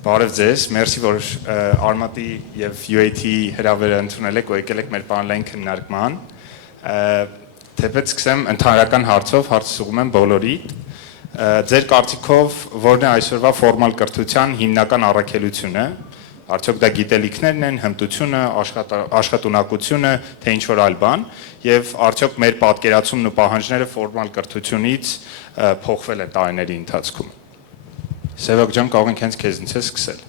Բարև ձեզ, մերսի, որ Արմատի և UAT հրավերը ընդունել եք ու եկել եք մեր պանելային քննարկման։ Թեպետ սկսեմ ընդհանրական հարցով, հարցը ուղղում եմ բոլորիդ։ Ձեր կարծիքով որն է այսօրվա ֆորմալ կրթության հիմնական առաքելությունը, արդյոք դա գիտելիքներն են, հմտությունը, աշխատունակությունը, թե ինչ-որ այլ բան, և արդյոք մեր պատկերացումն ու պահանջները ֆորմալ կրթությունից փոխվել են տարիների ընթացքում։ Սևակ ջան, կարող ենք հենց քեզնից սկսել։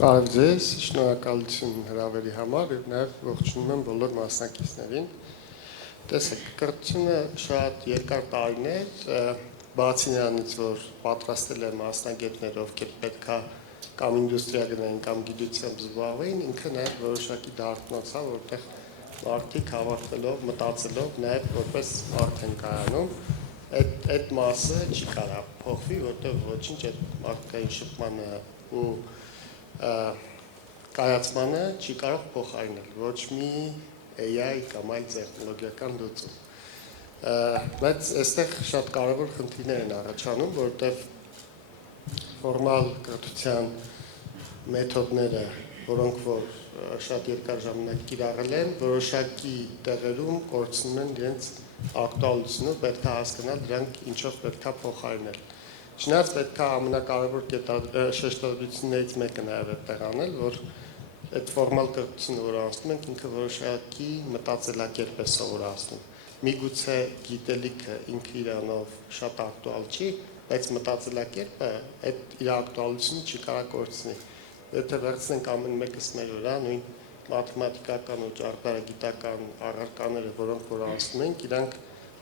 Բարև ձեզ, շնորհակալություն հրավերի համար և նաև ողջունում եմ բոլոր մասնակիցներին։ Տեսեք, կրթությունը շատ երկար տարիներ, բացի նրանից, որ պատրաստել է մասնագետներ, ովքեր պետք է կամ ինդուստրիա գնային, կամ գիտությամբ զբաղվեին, ինքը նաև որոշակի դարբնոց է, որտեղ մարդիկ հավաքվելով, մտածելով, նաև որպես մարդ են կայանում, այդ մասը չի կարա փոխվի, որտեղ ոչինչ այդ մարդկային շփմանը ու կայացմանը չի կարող փոխարինել, ոչ մի AI կամ այլ տեխնոլոգիական լուծում։ Բայց այստեղ շատ կարևոր խնդիրներ են առաջանում, որտեղ ֆորմալ կրթության մեթոդները, որոնք որ շատ երկար ժամանակ կիրառել են, որոշակի տեղերում կորցնում են իրենց ակտուալությունը, պետք է հասկանալ դրանք ինչով պետք է փոխարինել։ Չնայած պետք է ամենակարևոր շեշտադրություններից մեկը նաև այդտեղ անել, որ այդ ֆորմալ կրթությունը, որ անցնում ենք, ինքը որոշակի մտածելակերպ է սովորացնում։ Միգուցե գիտելիքը ինքը իրանով շատ ակտուալ չի, բայց մտածելակերպը այդ իր ակտուալությունը չի կարող կորցնի։ Եթե վերցնենք ամեն մեկս մեր վրա, նույն մաթեմատիկական ու ճարտարագիտական առարկաները, որոնք որ անցնում ենք, իրանք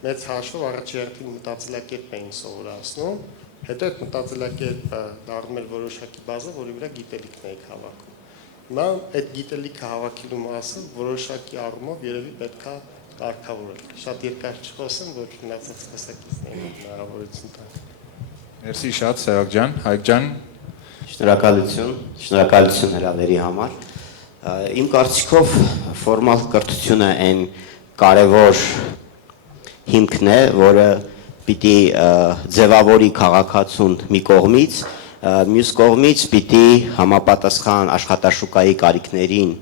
մեծ հաշվով առաջերտին մտածելակերպ էին սովորացնում, հետո այդ մտածելակերպը դառնում էր որոշակի բազա, որի վրա գիտելիքն էիք հավաքում։ Հիմա այդ գիտելիքը հավաքելու մասը որոշակի առումով երևի պետք է կարգավորել։ Շատ երկար չխոսեմ, որ մնացած խոսակիցներին հնարավորություն տանք։ Մերսի շատ, Սևակ ջան, Հայկ ջան։ Շնորհակալություն հրավերի համար։ Իմ կարծիքով ֆորմալ կրթությունը այն կարևոր հիմքն է, որը պիտի ձևավորի քաղաքացուն մի կողմից, մյուս կողմից պիտի համապատասխան աշխատաշուկայի կարիքներին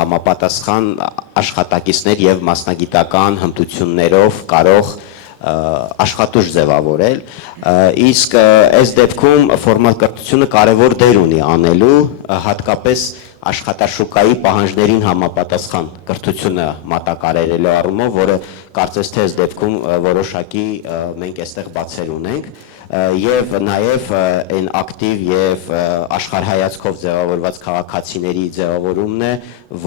համապատասխան աշխատակիցներ և մասնագիտական հմտություններով կարող աշխատուժ ձևավորել, իսկ այս դեպքում ֆորմալ կրթությունը կարևոր դեր ունի անելու, հատկապես աշխատաշուկայի պահանջներին համապատասխան կրթությունը մատակարարելու առումով, որը կարծես թե այս դեպքում որոշակի մենք այստեղ բացեր ունենք, և նաև այն ակտիվ և աշխարհայացքով ձևավորված քաղաքացիների ձևավորումն է,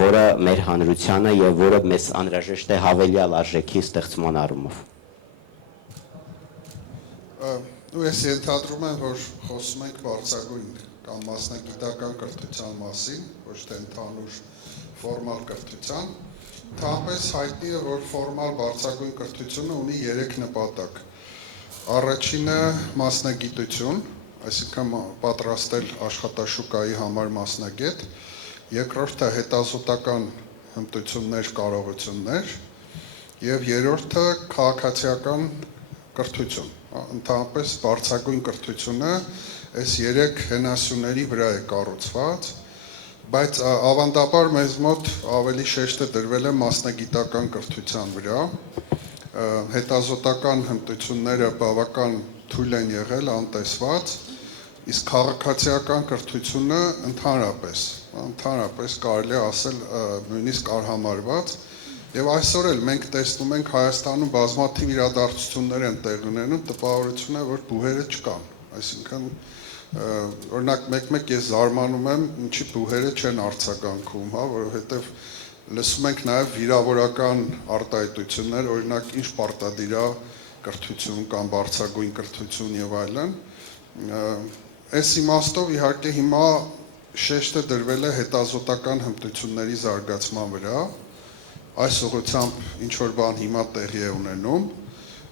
որը մեր հանրությանը և որը մեզ անհրաժեշտ է հավելյալ արժեքի ստեղծման առումով։ Ես ենթադրում եմ, որ խոսում ենք բարձրագույն կամ մասնագիտական կրթության մասին, ոչ թե ընդհանուր ֆորմալ կրթության, ընդհանրապես հայտնի է, որ ֆորմալ բարձրագույն կրթությունը ունի 3 նպատակ։ Առաջինը մասնագիտություն, այսինքն պատրաստել աշխատաշուկայի համար մասնագետ, երկրորդը հետազոտական հմտություններ, կարողություններ, և երրորդը քաղաքացիական կրթություն։ Ընդհանրապես բարձրագույն կրթությունը այս 3 հենասյուների վրա է կառուցված, բայց ավանդաբար մեզ մոտ ավելի շեշտը դրվել է մասնագիտական կրթության վրա, հետազոտական հմտությունները բավական թույլ են եղել, անտեսված, իսկ քաղաքացիական կրթությունը ընդհանրապես կարելի է ասել նույնիսկ արհամարհված, և այսօր էլ մենք տեսնում ենք Հայաստանում բազմաթիվ իրադարձություններ են տեղի ունենում, տպավորություն է, որ բուհերը չկան, այսինքն օրինակ մեկ-մեկ ես զարմանում եմ, ինչի բուհերը չեն արձագանքում, որովհետև լսում ենք նաև վիրավորական արտահայտություններ, օրինակ ինչ պարտադիր է կրթություն կամ բարձրագույն կրթություն և այլն։ Այս իմաստով իհարկե հիմա շեշտը դրվել է հետազոտական հմտությունների զարգացման վրա, այս ուղղությամբ ինչ-որ բան հիմա տեղի է ունենում,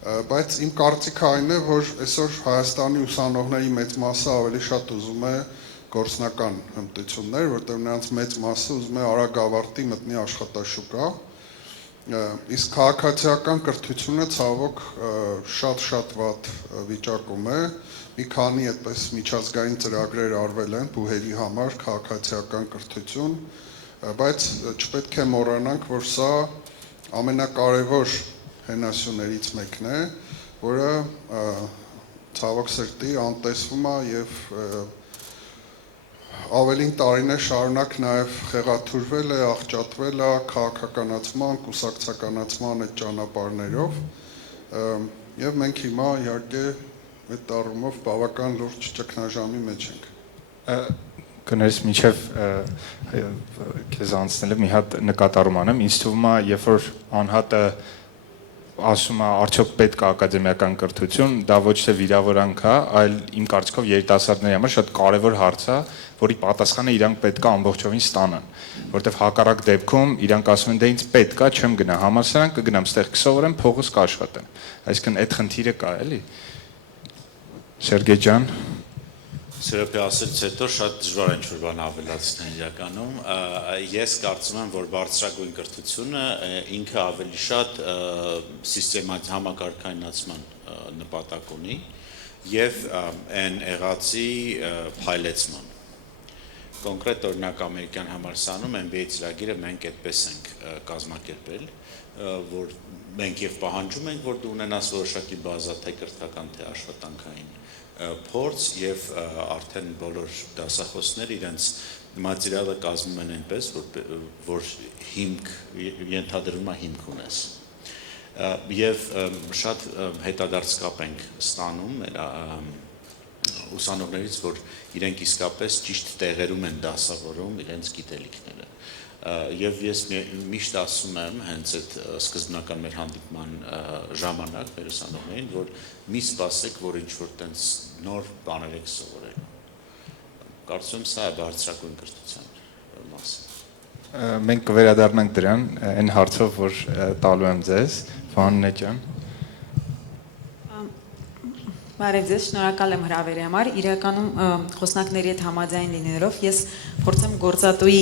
բայց իմ կարծիքը այն է, որ այսօր Հայաստանի ուսանողների մեծ մասը ավելի շատ ուզում է գործնական հմտություններ, որտեղ նրանց մեծ մասը ուզում է արագ ավարտի մտնի աշխատաշուկա, իսկ քաղաքացիական կրթությունը ցավոք շատ վատ վիճակում է, մի քանի այդպես միջազգային ծրագրեր արվել են բուհերի համար քաղաքացիական կրթություն, բայց չպետք է մոռանանք, որ սա ամենակարևոր հենասյուներից մեկն է, որը ցավոք սրտի անտեսվում է եւ ավելին տարիներ շարունակ նաև խեղաթյուրվել է, աղճատվել է քաղաքականացման, կուսակցականացման այդ ճանապարհներով եւ մենք հիմա իհարկե այդ առումով բավական լուրջ ճգնաժամի մեջ ենք։ Կներես միջև քեզ անցնելով մի հատ նկատառում անեմ, ինձ թվում է, երբ որ անհատը ասում է արդյոք պետք է ակադեմիական կրթություն, դա ոչ թե վիրավորանք է, այլ իմ կարծիքով երիտասարդների համար շատ կարևոր հարց է, որի պատասխանը իրանք պետք է ամբողջովին ստանան, որտեղ հակառակ դեպքում իրանք ասում են դե ինձ պետք է, չեմ գնա համալսարան, կգնամ ստեղ կսովորեմ, փողս կաշխատեմ։ Այսինքն այդ խնդիրը կա, էլի։ Սերգեյ ջան։ Սրոպի ասելուց հետո շատ դժվար է ինչ-որ բան ավելացնել իրականում։ Ես կարծում եմ, որ բարձրագույն կրթությունը ինքը ավելի շատ համակարգայնացման նպատակ ունի եւ այն եղածի փայլեցման։ Կոնկրետ օրինակ ամերիկյան համալսարանում MBA ծրագիրը մենք այդպես ենք կազմակերպել, որ մենք եւ պահանջում ենք, որ դու ունենաս որոշակի բազա թե կրթական, թե աշխատանքային փորձ եւ արդեն բոլոր դասախոսները իրենց մատերիալը կազմում են այնպես, որ հիմք ենթադրվում է հիմք ունես։ Եվ շատ հետադարձ կապ ենք ստանում ուսանողներից, որ իրենք իսկապես ճիշտ տեղերում են դասավորում իրենց գիտելիքները։ Եվ ես միշտ ասում եմ հենց այդ սկզբնական մեր հանդիպման ժամանակ մեր ուսանողներին, որ մի սպասեք, որ ինչ-որ տենց նոր բաներ եք սովորելու։ Կարծում եմ սա է բարձրագույն կրթության մասը։ Մենք կվերադառնանք դրան, այն հարցով, որ տալու եմ ձեզ, Վաննե ջան։ Բարև ձեզ, շնորհակալ եմ հրավերի համար։ Իրականում խոսնակների հետ համաձայն լինելով ես փորձեմ գործատուի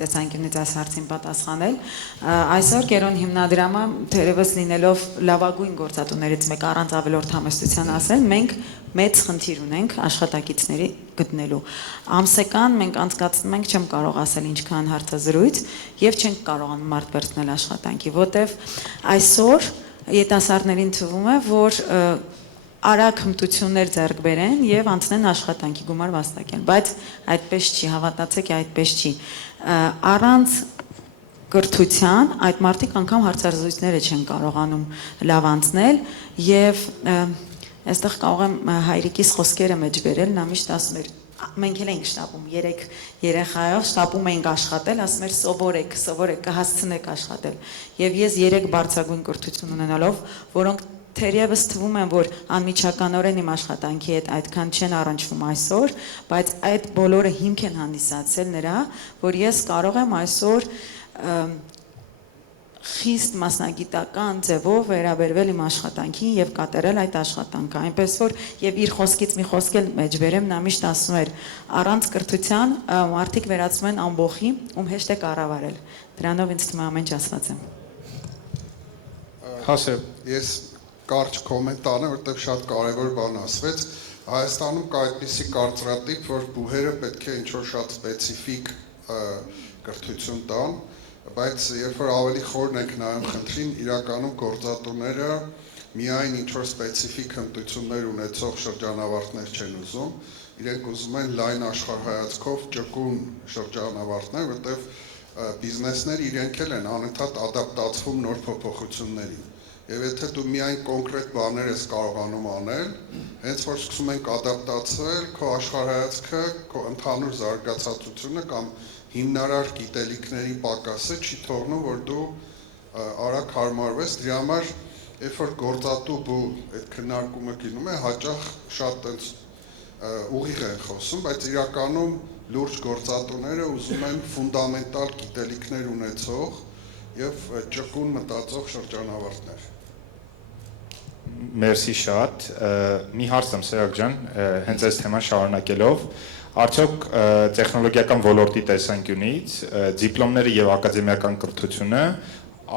տեսանկյունից այս հարցին պատասխանել։ Այսօր Կերոն հիմնադրամը թերևս լինելով լավագույն գործատուներից մեկ առանց ավելորդ համեստության ասել, մենք մեծ խնդիր ունենք աշխատակիցների գտնելու։ Ամսական մենք անցկացնում ենք, չեմ կարող ասել ինչքան հարցազրույց եւ չենք կարողանում մարդ վերցնել աշխատանքի, որտեվ այսօր ետասարներին թվում է, որ արագ հմտություններ ձեռք բերեն եւ անցնեն աշխատանքի գումար վաստակեն, բայց այդպես չի, հավատացեք, այդպես չի։ Առանց կրթության այդ մարդիկ անգամ հարցազրույցները չեն կարողանում լավ անցնել եւ այստեղ կարող եմ հայրիկիս խոսքերը մեջ բերել, նա միշտ ասում էր մենք էլ ենք շտապում 3 երեխայով շտապում ենք աշխատել, ասում էր սովորեք, կհասցնեք աշխատել։ Եվ ես 3 բարձրագույն կրթություն ունենալով, որոնք թերևս թվում են, որ անմիջականորեն իմ աշխատանքի հետ այդքան չեն առնչվում այսօր, բայց այդ բոլորը հիմք են հանդիսացել նրա, որ ես կարող եմ այսօր խիստ մասնագիտական ձևով վերաբերվել իմ աշխատանքին եւ կատարել այդ աշխատանքը, այնպես որ եւ իր խոսքից մի խոսք էլ մեջ բերեմ, նա միշտ ասում էր առանց կրթության մարդիկ վերածվում են ամբողի, ում հեշտ է կառավարել։ Դրանով ինձ թվում է ամեն ինչ ասված եմ։ Հասե, Ես կարճ կոմենտ անեմ, որտեղ շատ կարևոր բան ասվեց։ Հայաստանում կա այդպիսի կարծրատիպ, որ բուհերը պետք է ինչ-որ շատ սպეციფიկ կրթություն տան, բայց երբ որ ավելի խորն ենք նայում խնդրին, իրականում գործատուները միայն ինչ-որ սպეციფიկ հմտություններ ունեցող շրջանավարտներ չեն ուզում, իրենք ուզում են լայն աշխարհայացքով ճկուն շրջանավարտներ, որտեղ բիզնեսները իրենք էլ են անընդհատ ադապտացվում նոր փոփոխություններին։ Եվ եթե դու միայն կոնկրետ բաներ ես կարողանում անել, հենց որ սկսում ենք ադապտացվել, քո աշխարհայացքը, քո ընդհանուր զարգացածությունը կամ հիմնարար գիտելիքների պակասը չի թողնում, որ դու արագ հարմարվես, դրա համար երբ որ գործատու այդ քննարկումը գնում է, հաճախ շատ այնց ուղիղ են խոսում, բայց իրականում լուրջ գործատուները ուզում են ֆունդամենտալ գիտելիքներ ունեցող եւ ճկուն մտածող շրջանավարտներ։ Մերսի շատ, մի հարց եմ Սերակ ջան, հենց այս թեման շարունակելով, արդյոք տեխնոլոգիական ոլորտի տեսանկյունից դիպլոմները եւ ակադեմիական կրթությունը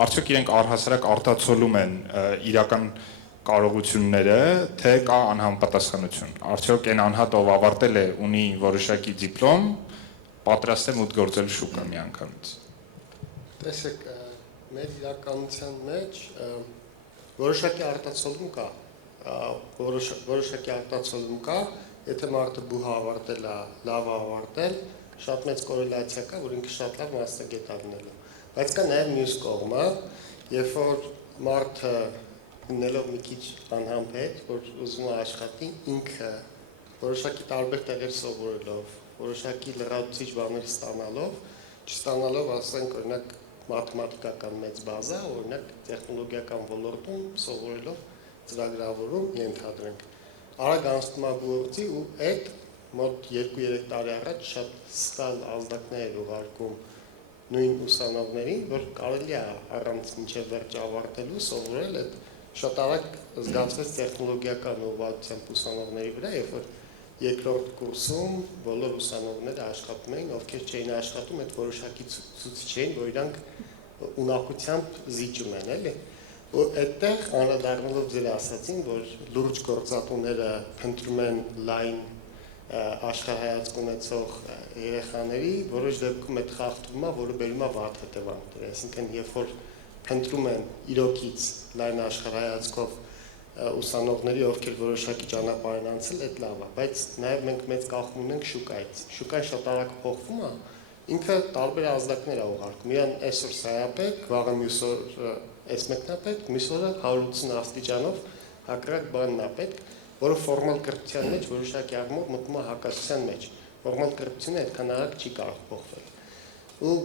արդյոք իրենք առհասարակ արտացոլում են իրական կարողությունները, թե կա անհամապատասխանություն։ Արդյոք այն անհատ, ով ավարտել է, ունի որոշակի դիպլոմ, պատրաստ է մուտք գործել շուկա միանգամից։ Տեսեք, մեր իրականության մեջ որոշակի արտացոլում կա, որոշակի արտացոլում կա, եթե մարդը բուհ ավարտել է, լավ ավարտել, շատ մեծ կորելացիա կա, որ ինքը շատ լավ մասնագետ ալնելու։ Բայց կա նաև մյուս կողմը, երբ որ մարդը ունելով մի քիչ անհամբետ, որ ուզում է աշխատի, ինքը որոշակի տարբեր տեղեր սովորելով, որոշակի լրացուցիչ բաներ ստանալով, չստանալով, ասենք, օրինակ մաթեմատիկական մեծ բազա, օրինակ տեխնոլոգիական ոլորտում սովորելով ծրագրավորում ենթադրենք։ Արագ անցնում է գործի ու այդ մոտ 2-3 տարի առաջ շատ սխալ ազդակներ ուղարկում նույն ուսանողներին, որ կարելի է առանց մինչև վերջ ավարտելու սովորել այդ շատ արագ զգացվեց տեխնոլոգիական ուղղվածությամբ ուսանողների վրա, երբ որ երկրորդ կուրսում բոլոր ուսանողները աշխատում էին, ովքեր չէին աշխատում, այդ որոշակի ցուցիչ էին, որ իրանք ունակությամբ զիջում են, էլի։ Ու այդտեղ անդրադառնալով ձեր ասացին, որ լուրջ գործատուները փնտրում են լայն աշխարհայացք ունեցող երեխաների, որոշ դեպքում այդ խախտումը, որը բերում է վատ հետևանքներ, այսինքն երբ որ փնտրում են իրոքից լայն աշխարհայացքով ուսանողների, ովքեր որոշակի ճանապարհ են անցել, այդ լավ է, բայց նաև մենք մեծ կախում ունենք շուկայից։ Շուկան շատ արագ փոխվում է, ինքը տարբեր ազդակներ է ուղարկում։ Իրան այսօր սա է պետք, վաղը մյուս օր այս մեկն է պետք, մյուս օրը 180 աստիճանով հակառակ բանն է պետք, որը ֆորմալ կրթության մեջ որոշակի առումով մտնում է հակասության մեջ։ Ֆորմալ կրթությունը այդքան արագ չի կարող փոխվել։ Ու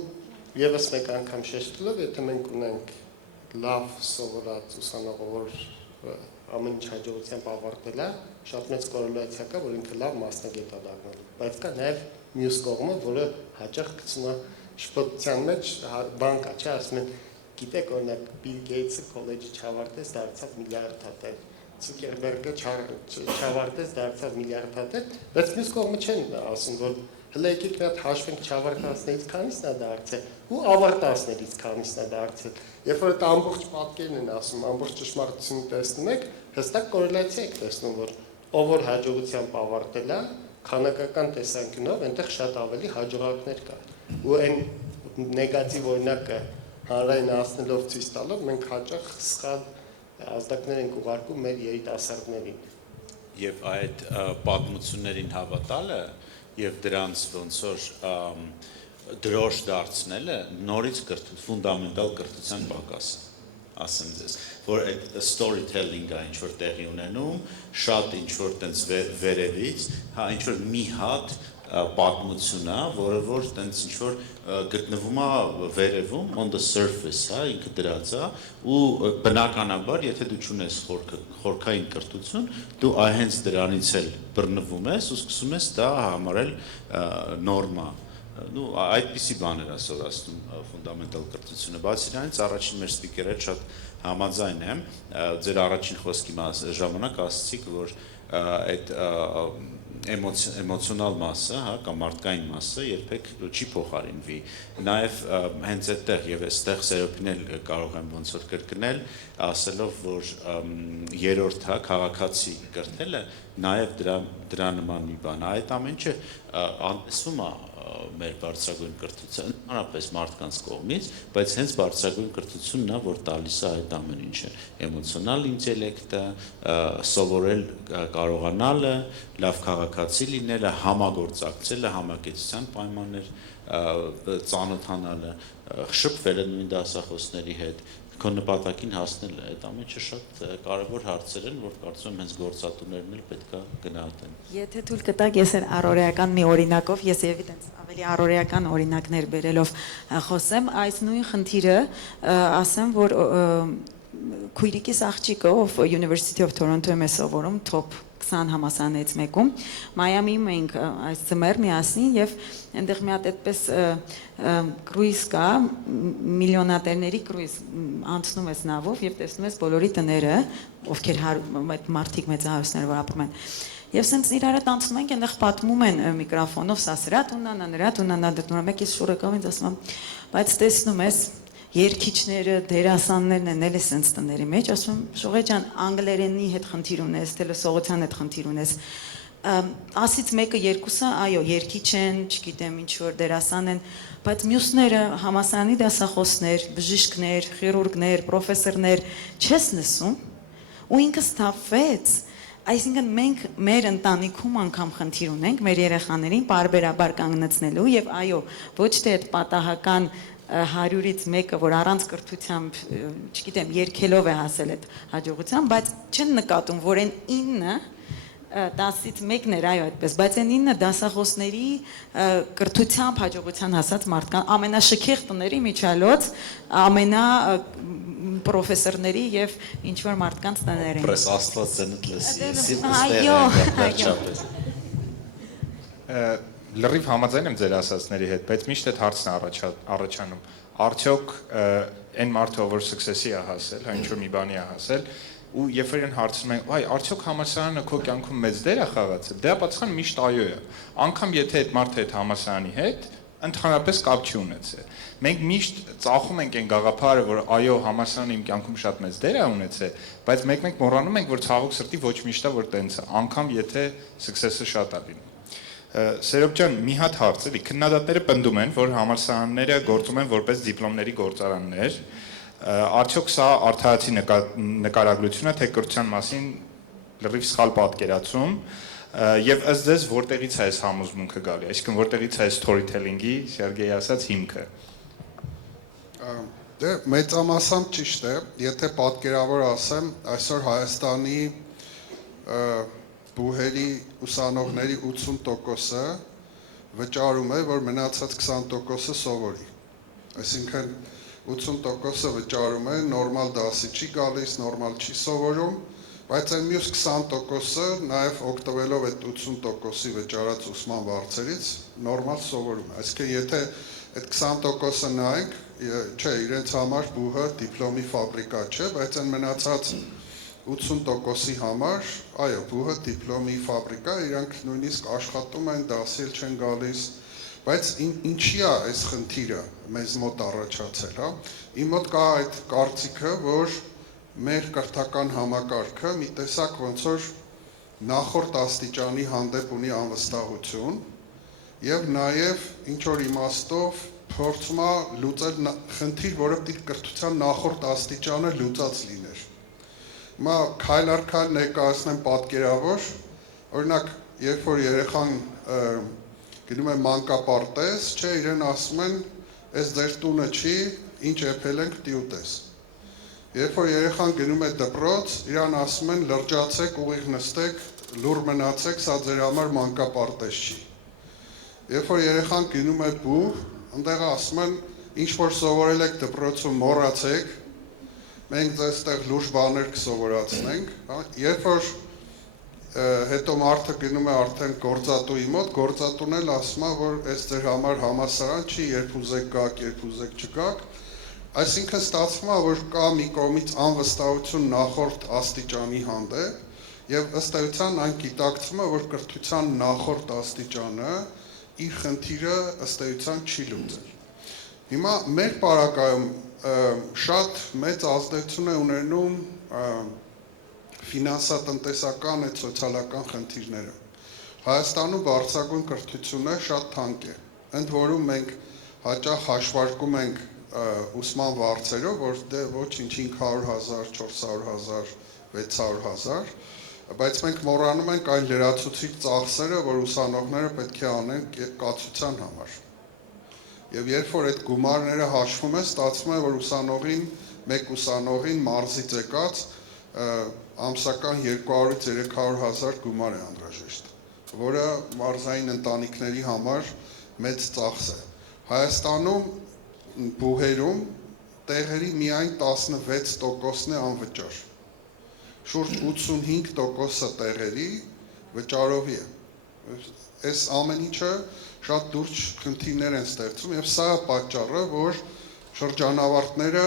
եւս մեկ անգամ շեշտելով, եթե մենք ունենք լավ սովորած ուսանողը, որ ամեն ինչ հաջողությամբ ավարտել է, շատ մեծ կորելացիա կա, որ ինքը լավ մասնագետ է դառնալու։ Բայց կա նաև մյուս կողմը, որը հաճախ գցում է շփոթության մեջ, բան կա, չէ՞, ասում են, գիտեք, օրինակ Բիլ Գեյթսը քոլեջը չավարտեց, դարձավ միլիարդատեր, Ցուկերբերգը չավարտեց, դարձավ միլիարդատեր, բայց մյուս կողմը չեն ասում, որ հələ եկեք մի հատ հաշվենք չավարտածներից քանիսն է դարձել ու ավարտածներից քանիսն է դարձել։ Երբ որ այդ ամբողջ պատկերն են ասում, ամբողջ ճշմարտությունը տեսնում եք, հստակ կորելացիա եք տեսնում, որ ով որ հաջողությամբ ավարտել է, քանակական տեսանկյունով այնտեղ շատ ավելի հաջողակներ կա։ Ու այն նեգատիվ օրինակը հանրայնացնելով ցույց տալով մենք հաճախ սխալ ազդակներ ենք ուղարկում մեր երիտասարդներին։ Եվ այդ պատմություններին հավատալը եւ դրանց ոնց որ դրոշ դարձնելը նորից ֆունդամենտալ կրթության պակաս է, ասեմ ձեզ, որ այդ storytelling-ը ինչ որ տեղի ունենում, շատ ինչ որ տենց վերևից, հա ինչ որ մի հատ պատմություն է, որը որ տենց ինչ որ գտնվում է վերևում on the surface, հա, ինքը դրած է, ու բնականաբար, եթե դու չունես խորքային կրթություն, դու հենց դրանից էլ բռնվում ես ու սկսում ես դա համարել նորմա։ Նու այդպիսի բաներ է սովորացնում ֆունդամենտալ կրթությունը։ Բացի դրանից առաջին մեր սպիկերը շատ համաձայն եմ, ձեր առաջին խոսքի ժամանակ ասացիք, որ այդ էմոցիոնալ մասը, հա, կամ մարդկային մասը երբեք չի փոխարինվի։ Նաև հենց այդտեղ եւ այստեղ Սերոպին էլ կարող եմ ոնց որ կրկնել, ասելով, որ երրորդ հա քաղաքացի կրթելը նաև դրա նման մի բան է։ Այդ ամեն ինչը անտեսվում է մեր բարձրագույն կրթության, հանրապես մարդկանց կողմից, բայց հենց բարձրագույն կրթությունն է, որ տալիս է այդ ամեն ինչը, էմոցիոնալ ինտելեկտը, սովորել կարողանալը, լավ քաղաքացի լինելը, համագործակցելը, համակեցության պայմաններ ծանոթանալը, շփվելը նույն դասախոսների հետ, քո նպատակին հասնելը, այդ ամեն ինչը շատ կարևոր հարցեր են, որ կարծում եմ հենց գործատուներն էլ պետք է գնահատեն։ Եթե թույլ կտակ, ես առօրեական մի օրինակով, ես եւի տենց ավելի առօրեական օրինակներ բերելով խոսեմ, այս նույն խնդիրը ասեմ, որ քույրիկիս աղջիկը, ով University of Toronto-ում է սովորում, top 20 համալսարաններից մեկում, Մայամիում ենք այս ձմեռ միասին եւ այնտեղ մի հատ այդպես կրուիզ կա, միլիոնատերների կրուիզ, անցնում ես նավով եւ տեսնում ես բոլորի տները, ովքեր այդ մարդիկ մեծահարուսներ որ ապրում են։ Եվ սենց իրար հետ անցնում ենք, այնտեղ պատմում են միկրոֆոնով, սա սրա տունն է, նրա տունն է, դեռ մեկ էս շուրը կավ ինձ ասում եմ, բայց տեսնում ես երկիչները, դերասաններն են էլի սենց տների մեջ, ասում Շուղե ջան, անգլերենի հետ խնդիր ունես, տելեսողության հետ խնդիր ունես։ 10-ից 1-2-ը, այո, երկիչ են, չգիտեմ, ինչ որ դերասան են, բայց մյուսները համալսարանի դասախոսներ, բժիշկներ, խիրուրգներ, պրոֆեսորներ չես լսում, ու ինքը սթափվեց։ Այսինքն մենք մեր ընտանիքում անգամ խնդիր ունենք մեր երեխաներին բարբերաբար կանգնեցնելու եւ այո, ոչ թե այդ պատահական 100-ից 1-ը, որ առանց կրթությամբ, չգիտեմ, երկելով է հասել այդ հաջողության, բայց չեն նկատում, որ այն 9-ը 10-ից 1-ն էր, այո, այդպես, բայց այն 9 դասախոսների կրթությամբ հաջողության հասած մարդկան ամենաշքեղ տների միջալոց, ամենա պրոֆեսորների եւ ինչ որ մարդկանց տներին։ Պրես Աստված ցնդ լսի։ Այո, Լրիվ համաձայն եմ ձեր ասածների հետ, բայց միշտ այդ հարցն է առաջանում։ Արդյոք այն մարդը, որ success-ի է հասել, հա ինչ որ մի բանի է հասել, ու երբ որ իրեն հարցնում են, այ արդյոք համալսարանը քո կյանքում մեծ դեր է խաղացել, դրա պատասխանը միշտ այո է։ Անկամ եթե այդ մարդը այդ համալսարանի հետ ընդհանրապես կապ չի ունեցել։ Մենք միշտ ծախում ենք այն գաղափարը, որ այո, համալսարանը իմ կյանքում շատ մեծ դեր է ունեցել, բայց մեկ մոռանում ենք, որ ցավոք սրտի ոչ միշտ է որ տենց է, անկամ եթե success-ը շատ է լինում։ Սերոբ ջան, մի հատ հարց էլի, քննադատները պնդում են, որ համալսարանները գործում են որպես դիպլոմների գործարաններ, արդյոք սա արդարացի նկարագրություն է, թե կրթության մասին լրիվ սխալ պատկերացում, եւ ըստ ձեզ որտեղից է այս համոզմունքը գալի, այսինքն որտեղից է storytelling-ի, Սերգեյի ասած հիմքը։ Դե մեծամասամբ ճիշտ է, եթե պատկերավոր ասեմ, այսօր Հայաստանի բուհերի ուսանողների 80%-ը վճարում է, որ մնացած 20%-ը սովորի։ Այսինքն 80%-ը վճարում է, նորմալ դասի չի գալիս, նորմալ չի սովորում, բայց այն մյուս 20%-ը նաև օգտվելով այդ 80%-ի վճարած ուսման վարձերից նորմալ սովորում է։ Այսինքն եթե այդ 20%-ը նայենք, չէ, իրենց համար բուհը դիպլոմի ֆաբրիկա չէ, բայց այն մնացած 80%-ի համար, այո, բուհը դիպլոմի ֆաբրիկա, իրանք նույնիսկ աշխատում են, դասել չեն գալիս, բայց ինչի է այս խնդիրը մեզ մոտ առաջացել, հա։ Իմ մոտ կա այդ կարծիքը, որ մեր կրթական համակարգը մի տեսակ ոնց որ նախորդ աստիճանի հանդեպ ունի անվստահություն եւ նաեւ ինչ որ իմաստով փորձում է լուծել խնդիր, որը դիտի կրթության նախորդ աստիճանը լուծած լիներ։ Հիմա քայլ առ քայլ ներկայացնեմ պատկերավոր, օրինակ, երբ որ երեխան գնում է մանկապարտեզ, չէ, իրեն ասում են, այս ձեր տունը չի, ինչ եփել ենք տիուտես։ Երբ որ երեխան գնում է դպրոց, իրան ասում են լրջացեք, ուղիղ նստեք, լուր մնացեք, սա ձեր համար մանկապարտեզ չի։ Երբ որ երեխան գնում է բուհ, այնտեղ ասում են, ինչ որ սովորել եք դպրոցում մոռացեք, մենք ձեզ այդտեղ լուրջ բաներ կսովորացնենք, հա, երբ որ հետո մարդը գնում է արդեն գործատուի մոտ, գործատուն էլ ասում է, որ այս ձեր համար համալսարան չի, երբ ուզեք գաք, երբ ուզեք չգաք, այսինքն ստացվում է, որ կա մի կողմից անվստահություն նախորդ աստիճանի հանդեպ եւ ըստ էության այն գիտակցում է, որ կրթության նախորդ աստիճանը իր խնդիրը ըստ էության չի լուծել։ Հիմա մեր պարագայում շատ մեծ ազդեցություն է ունենում ֆինանսատնտեսական այդ սոցիալական խնդիրները։ Հայաստանում բարձրագույն կրթությունը շատ թանկ է, ընդ որում մենք հաճախ հաշվարկում ենք ուսման վարձերով, որ դե ոչինչ 500,000, 400,000, 600,000, բայց մենք մոռանում ենք այն լրացուցիչ ծախսերը, որ ուսանողները պետք է անեն կացության համար։ Եվ երբ որ այդ գումարները հաշվում է, ստացվում է, որ ուսանողին, մեկ ուսանողին մարզից եկած ամսական 200-ից 300,000 գումար է անհրաժեշտ, որը մարզային ընտանիքների համար մեծ ծախս է։ Հայաստանում բուհերում տեղերի միայն 16%-ն է անվճար։ Շուրջ 85%-ը տեղերի վճարովի է։ Այս ամեն ինչը շատ լուրջ խնդիրներ են ստեղծում եւ սա է պատճառը, որ շրջանավարտները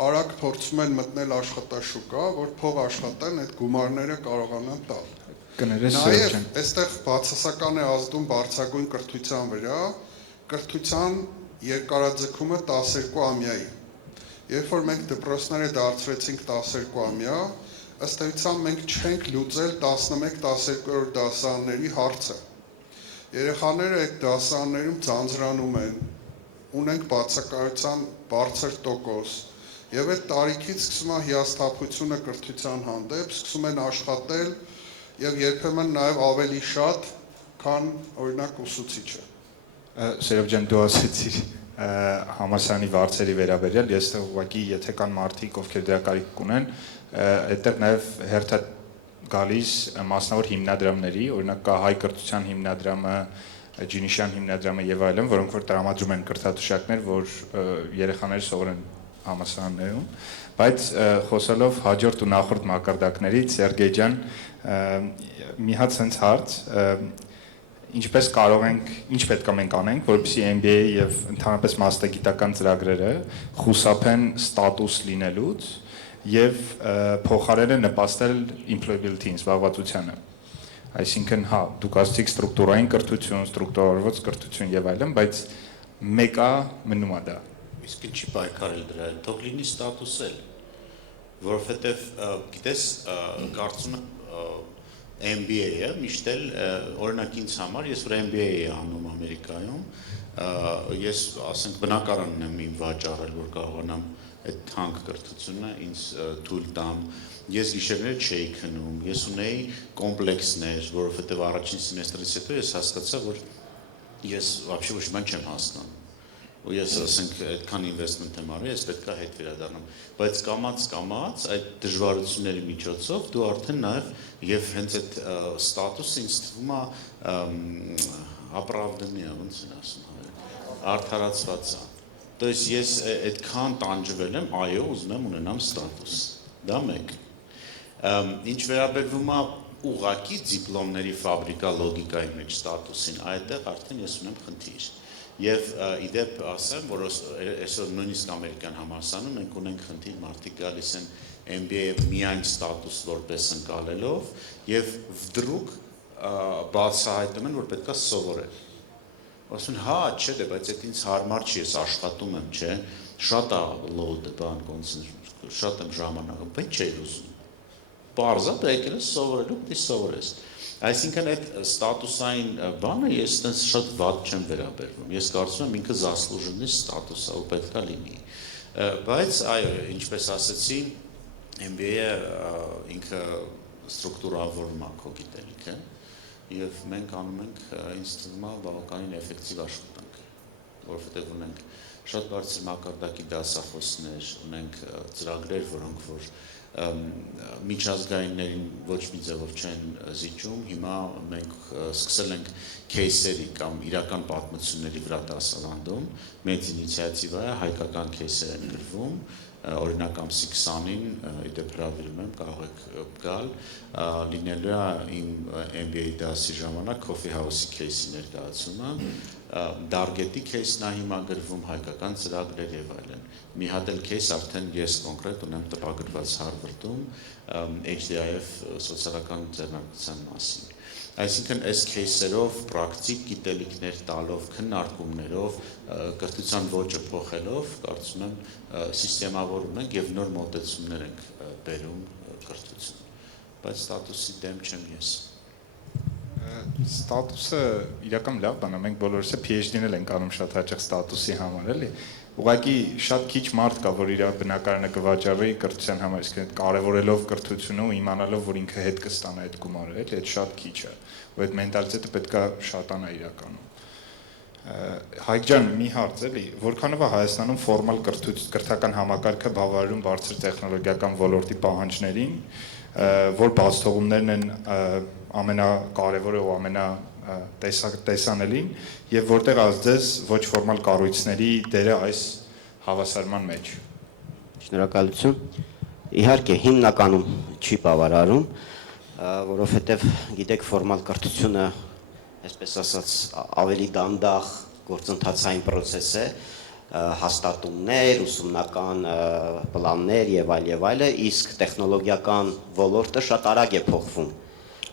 արագ փորձում են մտնել աշխատաշուկա, որ փող աշխատեն, այդ գումարները կարողանան տալ։ Նաեւ այստեղ բացասական է ազդում բարձրագույն կրթության վրա, կրթության երկարաձգումը 12 ամյայի։ Երբ որ մենք դպրոցները դարձրեցինք 12-ամյա, ըստ էության մենք չենք լուծել 11-12-րդ դասարանների հարցը։ Երեխաները այդ դասարաններում ձանձրանում են, ունենք բացակայության բարձր տոկոս, եւ այդ տարիքից սկսում է հիասթափությունը կրթության հանդեպ, սկսում են աշխատել եւ երբեմն նաեւ ավելի շատ, քան օրինակ ուսուցիչը։ Սերով ջան, դու ասեցիր համալսարանի վարձերի վերաբերյալ, ես ուղղակի եթե կան մարդիկ, ովքեր դրա կարիք ունեն, այդտեղ նաև հերթա գալիս մասնավոր հիմնադրամների, օրինակ կա հայ կրթության հիմնադրամը, Ջինիշյան հիմնադրամը եւ այլն, որոնք որ տրամադրում են կրթաթոշակներ, որ երեխաները սովորեն համալսարաններում, բայց խոսելով հաջորդ ու նախորդ մակարդակներից, Սերգեյ ջան, մի հատ sense հարց, ինչպես կարող ենք, ինչ պետք է մենք անենք, որպեսզի MBA եւ ընդհանրապես մասնագիտական ծրագրերը խուսափեն ստատուս լինելուց եւ փոխարենը նպաստել employability-ին, զբաղվածությանը։ Այսինքն, հա, դուք ասացիք ստրուկտուրային կրթություն, ստրուկտուրավորված կրթություն եւ այլն, բայց մեկը մնում է դա։ Իսկ ինչի պայքարել դրա հետ, թող լինի ստատուս էլ, որովհետեւ գիտես, կարծում եմ MBA-ը միշտ էլ օրինակ ինձ համար, ես որ MBA-ի անում Ամերիկայում, ես ասենք բնակարանն եմ իմ վաճառել, որ կարողանամ այդ թանկ կրթությունը ինձ թույլ տամ, ես գիշերները չէի քնում, ես ունեի կոմպլեքսներ, որովհետև առաջին սեմեստրից հետո ես հասկացա, որ ես вообще ոչ մի բան չեմ հասկանում։ Ու ես ասենք այդքան ինվեստմենտ եմ արել, ես պետք է հետ վերադառնամ, բայց կամաց այդ դժվարությունների միջոցով դու արդեն նաև եւ հենց այդ ստատուսը ինձ թվում է оправданный, ոնց են ասում, արդարացված է։ То есть ես այդքան տանջվել եմ, այո, ուզում եմ ունենամ ստատուս։ Դա մեկ։ Ինչ վերաբերվում է ուղղակի դիպլոմների ֆաբրիկա լոգիկայի մեջ ստատուսին, այդտեղ արդեն ես ունեմ խնդիր։ Եվ իդեպ ասեմ, որ այսօր նույնիսկ ամերիկյան համալսարանում մենք ունենք խնդիր, մարդիկ գալիս են MBA միայն ստատուս որպես ընկալելով եւ վդրուկ բացահայտում են, որ պետքա սովորել։ Ասում են, հա, չէ, դե, բայց այդ ինձ հարմար չի, ես աշխատում եմ, չէ, շատ է load, բան, շատ եմ ժամանակ, բայց չէի ուզում։ Պարզա եկել ես սովորելու, պետք է սովորես։ Այսինքն այդ ստատուսային բանը ես այդպես շատ վատ չեմ վերաբերվում։ Ես կարծում եմ ինքը զասլուժնի ստատուս է ու պետք է լինի։ Բայց այո, ինչպես ասացի, MBA-ը ինքը ստրուկտուրավորում է քո գիտելիքը եւ մենք անում ենք ինձ թվում է բավականին էֆեկտիվ աշխատանք, որովհետեւ ունենք շատ բարձր մակարդակի դասախոսներ, ունենք ծրագրեր, որոնք որ միջազգայիններին ոչ մի ձևով չեն զիջում, հիմա մենք սկսել ենք кейսերի կամ իրական պատմությունների վրա դասավանդում, մեծ ինիցիատիվա է, հայկական кейսեր են գրվում, օրինակ ամսի 20-ին իդեպ հրավիրում եմ, կարող եք գալ, լինելու է իմ MBA դասի ժամանակ Coffee House-ի кейսի ներկայացումը, Darget-ի кейսն է հիմա գրվում, հայկական ծրագրեր եւ այլն։ Մի հատ էլ кейս արդեն ես կոնկրետ ունեմ տպագրված Harvard-ում HDIF սոցիալական ձեռնարկության մասին։ Այսինքն այս кейսերով պրակտիկ գիտելիքներ տալով, քննարկումներով, կրթության ոճը փոխելով, կարծում եմ սիստեմավորում ենք եւ նոր մոտեցումներ ենք բերում կրթություն։ Բայց ստատուսի դեմ չեմ ես։ Ստատուսը իրական լավ բան է, մենք բոլորս PhD-ն էլ ենք անում շատ հաճախ ստատուսի համար, էլի։ Ուղղակի շատ քիչ մարդ կա, որ իր բնակարանը կվաճառի կրթության համար, իսկ կարևորելով կրթությունը ու իմանալով, որ ինքը հետ կստանա այդ գումարը, էլի, այդ շատ քիչ է։ Ու այդ մենտալիտետը պետքա շատանա իրականում։ Հայկ ջան, մի հարց էլի, որքանով է Հայաստանում ֆորմալ կրթական համակարգը բավարարում բարձր տեխնոլոգիական ոլորտի պահանջներին, որ բացթողումներն են ամենակարևորը ու տեսանելին եւ որտեղ ազդես ոչ ֆորմալ կառույցների դերը այս հավասարման մեջ։ Շնորհակալություն։ Իհարկե հիմնականում չի բավարարում, որովհետեւ գիտեք ֆորմալ կրթությունը, այսպես ասած, ավելի դանդաղ գործընթացային process է, հաստատումներ, ուսումնական պլաններ եւ այլը, իսկ տեխնոլոգիական ոլորտը շատ արագ է փոխվում։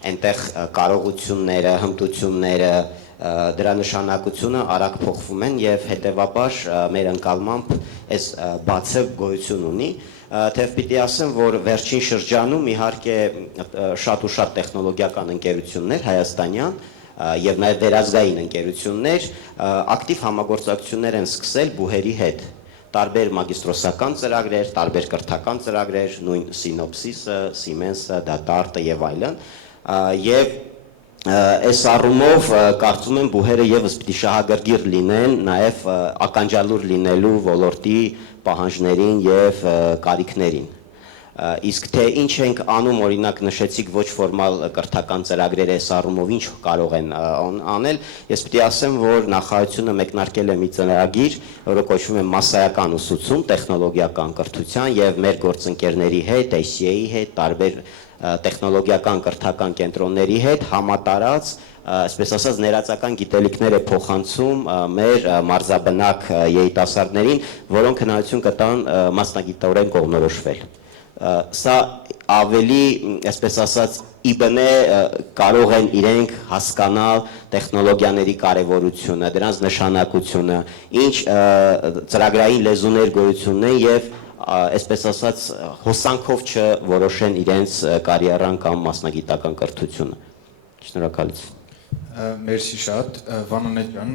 Այնտեղ կարողությունները, հմտությունները, դրա նշանակությունը արագ փոխվում են եւ հետեւաբար մեր ընկալմամբ այս բացը գոյություն ունի թեև պիտի ասեմ որ վերջին շրջանում իհարկե շատ ու շատ տեխնոլոգիական ընկերություններ հայաստանյան եւ նաեւ վերազգային ընկերություններ ակտիվ համագործակցություններ են սկսել բուհերի հետ տարբեր մագիստրոսական ծրագրեր, տարբեր կրթական ծրագրեր, նույն Սինոպսիսը, Սիմենսը, Դատարտը եւ այլն, եւ այս առումով կարծում եմ բուհերը եւս պիտի շահագրգիռ լինեն նաեւ ականջալուր լինելու ոլորտի պահանջներին եւ կարիքներին։ Իսկ թե ինչ ենք անում, օրինակ նշեցիք ոչ ֆորմալ կրթական ծրագրեր այս առումով ինչ կարող են անել, ես պիտի ասեմ, որ նախարարությունը մեկնարկել է մի ծրագիր, որը կոչվում է մասսայական ուսուցում, տեխնոլոգիական կրթության եւ մեր գործընկերների հետ, ACA-ի հետ, տարբեր տեխնոլոգիական կրթական կենտրոնների հետ համատարած այսպես ասած ներածական գիտելիքներ է փոխանցում մեր մարզաբնակ երիտասարդներին, որոնք հնարավորություն կտան մասնագիտորեն կողմնորոշվել։ Սա ավելի, այսպես ասած, իբնե կարող են իրենք հասկանալ տեխնոլոգիաների կարևորությունը, դրանց նշանակությունը, ինչ ծրագրային լեզուներ գոյություն են եւ այսպես ասած հոսանքով չորոշեն իրենց կարիերան կամ մասնագիտական կրթությունը։ Շնորհակալություն։ Մերսի շատ, Վանոնե ջան,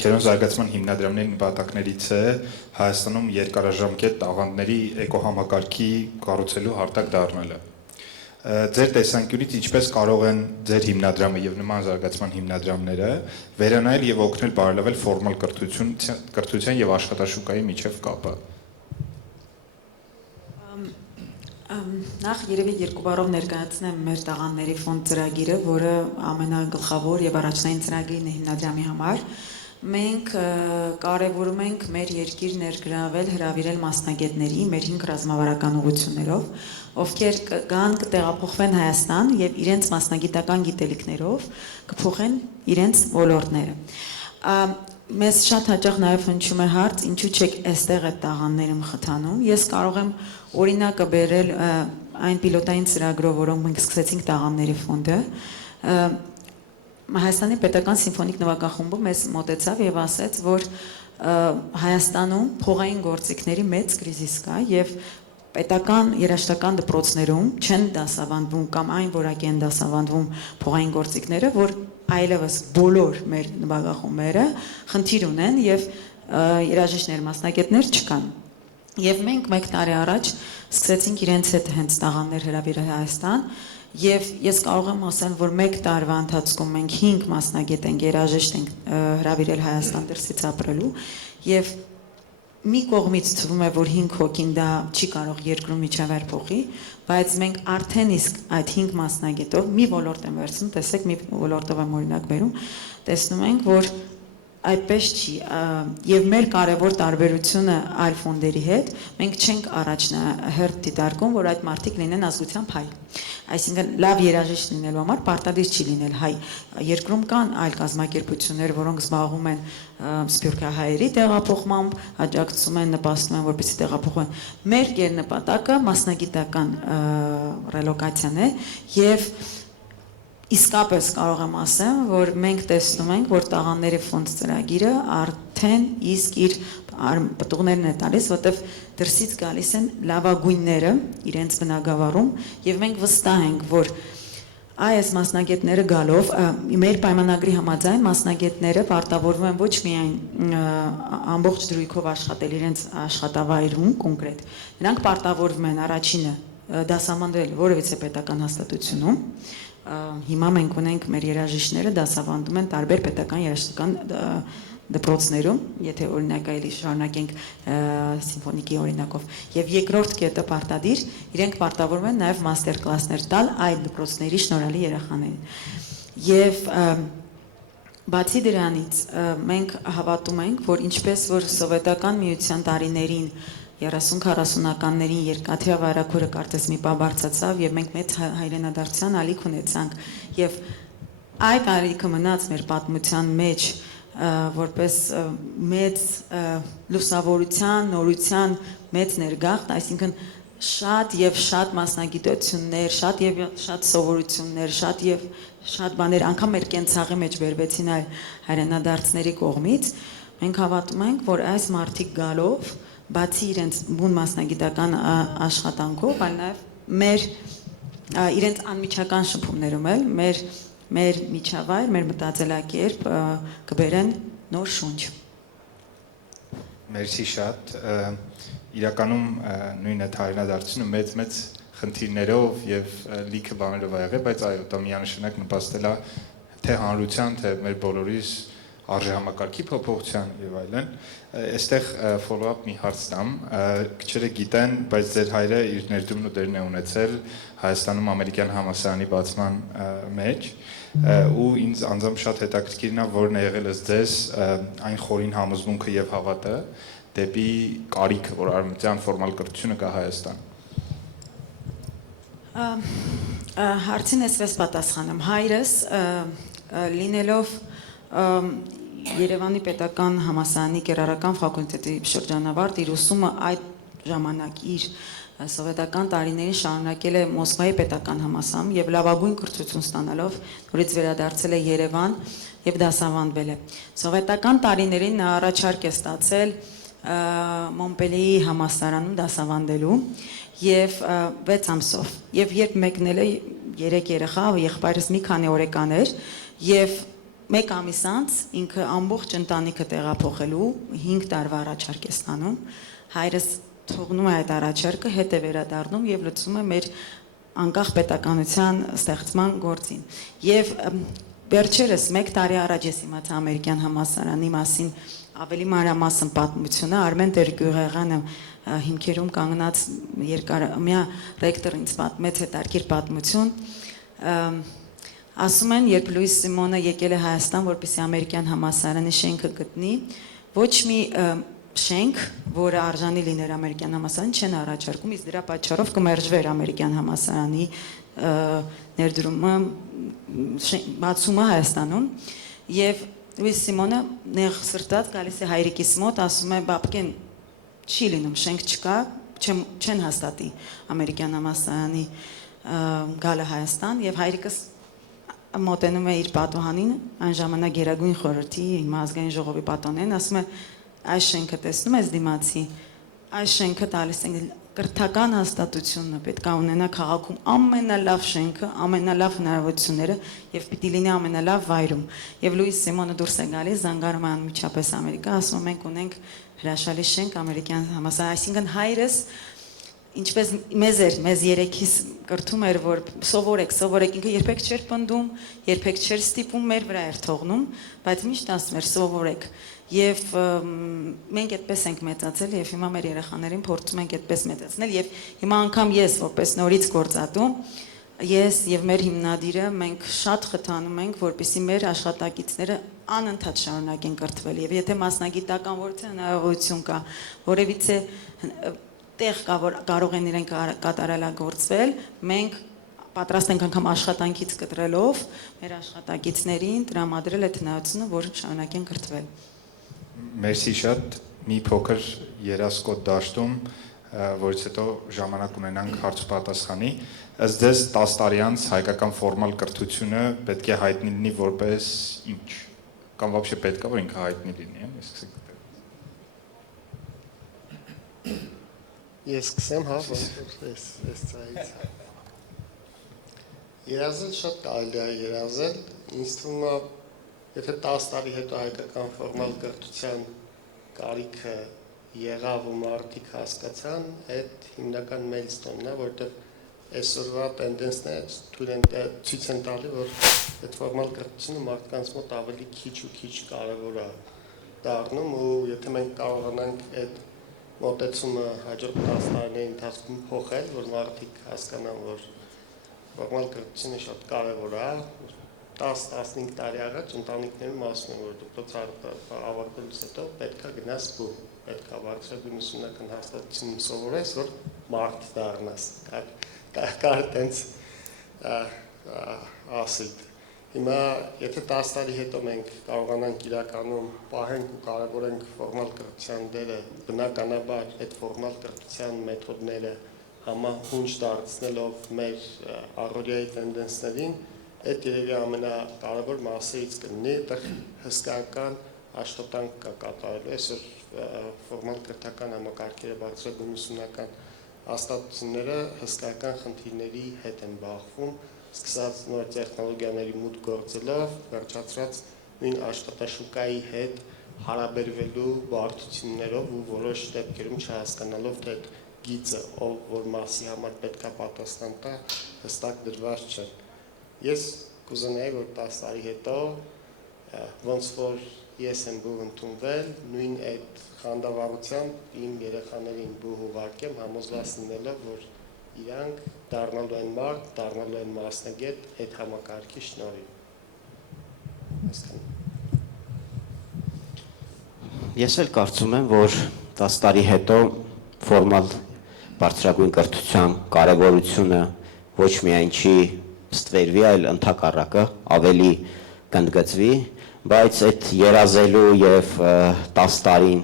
Քերոն զարգացման հիմնադրամների նպատակներից է Հայաստանում երկարաժամկետ տաղանդների էկոհամակարգի կառուցելու հարթակ դառնալը։ Ձեր տեսանկյունից ինչպես կարող են ձեր հիմնադրամը եւ նման զարգացման հիմնադրամները վերանայել եւ օգնել բարելավել ֆորմալ կրթության եւ աշխատաշուկայի միջև կապը։ Նախ երևի երկու բառով ներկայացնեմ մեր տաղանդների ֆոնդ ծրագիրը, որը ամենագլխավոր եւ առաջնային ծրագիրն է հիմնադրամի համար։ Մենք կարևորում ենք մեր երկիր ներգրավել, հրավիրել մասնագետների մեր 5 ռազմավարական ուղղություններով, ովքեր կգան կտեղափոխվեն Հայաստան եւ իրենց մասնագիտական գիտելիքներով կփոխեն իրենց ոլորտները։ Մեզ շատ հաճախ նաև հնչում է հարց, ինչու չեք այստեղ այդ տաղանդները մխթանում։ Ես կարող եմ օրինակը բերել այն պիլոտային ծրագրով, որոնք մենք սկսեցինք տաղանդների ֆոնդը։ Հայաստանի պետական սիմֆոնիկ նվագախումբը մեզ մոտեցավ եւ ասեց, որ Հայաստանում փողային գործիքների մեծ կրիզիս կա եւ պետական երաժշտական դպրոցներում չեն դասավանդվում կամ այն որակի են դասավանդվում փողային գործիքները, որ այլևս բոլոր մեր նվագախումբերը խնդիր ունեն եւ երաժիշտներ մասնագետներ չկան։ Եվ մենք 1 տարի առաջ սկսեցինք իրենց հետ հենց տաղանդներ հրավիրել Հայաստան եւ ես կարող եմ ասել, որ 1 տարվա ընթացքում մենք 5 մասնագետ ենք երաժիշտ ենք հրավիրել Հայաստան դրսից ապրելու եւ մի կողմից թվում է, որ 5 հոգին դա չի կարող երկրում միջավայր փոխի, բայց մենք արդեն իսկ այդ 5 մասնագետով մի ոլորտ եմ վերցնում, տեսեք մի ոլորտով եմ օրինակ բերում, տեսնում ենք, որ այդպես չի եւ մեր կարևոր տարբերությունը այլ ֆոնդերի հետ մենք չենք առաջնահերթ դիտարկում որ այդ մարդիկ լինեն ազգությամբ հայ այսինքն լավ երաժիշտ լինելու համար պարտադիր չի լինել հայ երկրում կան այլ կազմակերպություններ որոնք զբաղվում են սփյուռքահայերի տեղափոխմամբ աջակցում են նպաստում են որպեսզի տեղափոխվեն մեր գերնպատակը մասնագիտական ռելոկացիան է եւ Իսկապես կարող եմ ասեմ, որ մենք տեսնում ենք, որ տաղանդների ֆոնդ ծրագիրը արդեն իսկ իր պտուղներն է տալիս, որտեղ դրսից գալիս են լավագույնները իրենց բնակավարում եւ մենք վստահ ենք, որ այս մասնագետները գալով մեր պայմանագրի համաձայն մասնագետները պարտավորվում են ոչ միայն ամբողջ դրույքով աշխատել իրենց աշխատավայրում կոնկրետ, նրանք պարտավորվում են առաջինը դասավանդել որևիցե պետական հաստատությունում Հիմա մենք ունենք մեր երաժիշտները դասավանդում են տարբեր պետական երաժշտական դպրոցներում, եթե օրինակ այլի շարունակենք սիմֆոնիկի օրինակով, եւ երկրորդ կետը պարտադիր, իրենք պարտավորվում են նաեւ մաստեր կլասներ տալ այդ դպրոցների շնորհալի երեխաներին։ Եվ բացի դրանից մենք հավատում ենք, որ ինչպես որ սովետական միության տարիներին 30-40-ականներին երկաթյա վարակուրը կարծես մի պա բարձացավ եւ մենք մեծ հայրենադարձության ալիք ունեցանք եւ այդ ալիքը մնաց մեր պատմության մեջ որպես մեծ լուսավորության, նորության մեծ ներգաղթ, այսինքն շատ եւ շատ մասնագիտություններ, շատ եւ շատ սովորություններ, շատ բաներ անգամ մեր կենցաղի մեջ վերվեցին այլ հայրենադարձների կողմից, մենք հավատում ենք, որ այս մարդիկ գալով, բացի իրենց բուն մասնագիտական աշխատանքով, այլ նաեւ մեր իրենց անմիջական շփումներում էլ մեր միջավայր, մեր մտածելակերպ կբերեն նոր շունչ։ Մերսի շատ, իրականում նույն այդ հայրենադարձությունը մեծ խնդիրներով եւ լիքը բաներով ա եղել, բայց այո, դա միանշանակ նպաստել է թե հանրության, թե մեր բոլորիս արժեհամակարգի փոփոխության եւ այլն։ Այստեղ follow-up մի հարց տամ, քչերը գիտեն, բայց ձեր հայրը իր ներդրումն ու դերն է ունեցել Հայաստանում ամերիկյան համալսարանի բացման մեջ ու ինձ անձամբ շատ հետաքրքիրն է որն է եղել ըստ ձեզ այն խորին համոզմունքը եւ հավատը դեպի կարիքը, որ արևմտյան ֆորմալ կրթությունը կա Հայաստան։ Հարցին այսպես պատասխանեմ, հայրս լինելով Երևանի պետական համալսարանի կերարական ֆակուլտետի շրջանավարտ իր ուսումը այդ ժամանակ իր սովետական տարիներին շարունակել է Մոսկվայի պետական համալսարանում եւ լավագույն կրթություն ստանալով նորից վերադարձել է Երևան եւ դասավանդվել է։ Սովետական տարիներին նա առաջարկ է ստացել Մոնպելիեի համալսարանում դասավանդելու եւ 6 ամսով եւ երբ մեկնել է 3 երեխա, եղբայրս մի քանի օրեկան էր եւ 1 ամիս անց ինքը ամբողջ ընտանիքը տեղափոխելու 5 տարվա առաջարկ է ստանում, հայրս թողնում է այդ առաջարկը, հետ է վերադառնում եւ լուծում է մեր անկախ պետականության ստեղծման գործին։ Եվ վերջերս 1 տարի առաջ ես իմացա ամերիկյան համալսարանի մասին ավելի մանրամասն պատմությունը, Արմեն Տեր-Գյուղեղյանը հիմքերում կանգնած երկարամյա ռեկտոր ինձ պատմեց հետաքրքիր պատմություն։ Ասում են, երբ Լուիս Սիմոնը եկել է Հայաստան, որպեսզի ամերիկյան համալսարանի շենքը գտնի, ոչ մի շենք, որը արժանի լիներ ամերիկյան համալսարանի, չեն առաջարկում, իսկ դրա պատճառով կմերժվեր ամերիկյան համալսարանի ներդրումը, բացումը Հայաստանում, եւ Լուիս Սիմոնը նեղ սրտած գալիս է հայրիկիս մոտ, ասում է բաբկեն չի լինում, շենք չկա, չեն հաստատի ամերիկյան համալսարանի գալը Հայաստան եւ հայրիկս մոտենում է իր պատուհանին, այն ժամանակ Գերագույն խորհրդի հիմա ազգային ժողովի պատոնեն, ասում է այս շենքը տեսնում ես դիմացի, այս շենքը տալիս են կրթական հաստատությունը պետք է ունենա քաղաքում ամենալավ շենքը, ամենալավ հնարավորությունները եւ պիտի լինի ամենալավ վայրում։ Եվ Լուիս Սիմոնը դուրս է գալիս, զանգարում է անմիջապես Ամերիկա, ասում մենք ունենք հրաշալի շենք ամերիկյան համալսարան, այսինքն հայրս ինչպես մեզ երեքիս կրթում էր, որ սովորեք, ինքը երբեք չէր պնդում, երբեք չէր ստիպում, մեր վրա էր թողնում, բայց միշտ ասում էր սովորեք։ Եվ մենք այդպես ենք մեծացել եւ հիմա մեր երեխաներին փորձում ենք այդպես մեծացնել եւ հիմա անգամ ես որպես նորից գործատու ես եւ մեր հիմնադիրը մենք շատ խթանում ենք որպեսզի մեր աշխատակիցները անընդհատ շարունակեն կրթվել եւ եթե մասնագիտական որևէ հնարավորություն կա որևիցե տեղ կա որ կարող են իրենք կատարելագործվել մենք պատրաստ ենք անգամ աշխատանքից կտրելով մեր աշխատակիցներին տրամադրել այդ հնարավորությունը որ շարունակեն կրթվել Մերսի շատ մի փոքր երասկոտ դաշտում, որից հետո ժամանակ ունենանք հարց ու պատասխանի։ Ըստ ձեզ 10 տարի անց հայկական ֆորմալ կրթությունը պետք է հայտնի լինի որպես ինչ, կամ вообще պետք է որ ինքը հայտնի լինի, Ես սկսեմ, հա, ես ծայից։ Երազել շատ կարելի է երազել, ինձ թվում է Եթե 10 տարի հետո հայկական ֆորմալ կրթության կարիքը եղավ ու մարդիկ հասկացան, այդ հիմնական միլստոնն է, որտեղ այսօրվա տենդենսները ցույց են տալի, որ այդ ֆորմալ կրթությունը մարդկանց մոտ ավելի քիչ ու քիչ կարևոր է դառնում ու եթե մենք կարողանանք այդ մոտեցումը հաջորդ 10 տարիների ընթացքում փոխել, որ մարդիկ հասկանան, որ ֆորմալ կրթությունը շատ կարևոր է 10-15 տարի առաջ ընտանիքներում ասում են, որ դպրոց ավարտելուց հետո պետք է գնաս բուհ, պետք է բարձրագույն ուսումնական հաստատություն սովորես, որ մարդ դառնաս, կար տենց ասիլ։ Հիմա, եթե 10 տարի հետո մենք կարողանանք իրականում պահենք ու կարևորենք ֆորմալ կրթության դերը, բնականաբար այդ ֆորմալ կրթության մեթոդները համահունչ դարձնելով մեր առօրյայի տենդենսներին, այդ երևի ամենակարևոր մասերից կլինի, այդտեղ հսկայական աշխատանք կա կատարելու, այսօր ֆորմալ կրթական համակարգերը բարձրագույն ուսումնական հաստատությունները հսկայական խնդիրների հետ են բախվում, սկսած նոր տեխնոլոգիաների մուտք գործելով, վերջացրած նույն աշխատաշուկայի հետ հարաբերվելու բարդություններով ու որոշ դեպքերում չհասկանալով, թե այդ գիծը, որ մասի համար պետք է պատասխան տա, հստակ դրված չէ։ Ես կուզենայի, որ 10 տարի հետո ոնց որ ես եմ բուհ ընդունվել, նույն այդ խանդավառությամբ իմ երեխաներին բուհ ուղարկեմ, համոզված լինելով, որ իրանք դառնալու են մարդ, դառնալու են մասնագետ այդ համակարգի շնորհիվ։ Ես էլ կարծում եմ, որ 10 տարի հետո ֆորմալ բարձրագույն կրթության կարևորությունը ոչ միայն չի ստվերվի, այլ ընդհակառակը ավելի կընդգծվի, բայց այդ երազելու եւ 10 տարին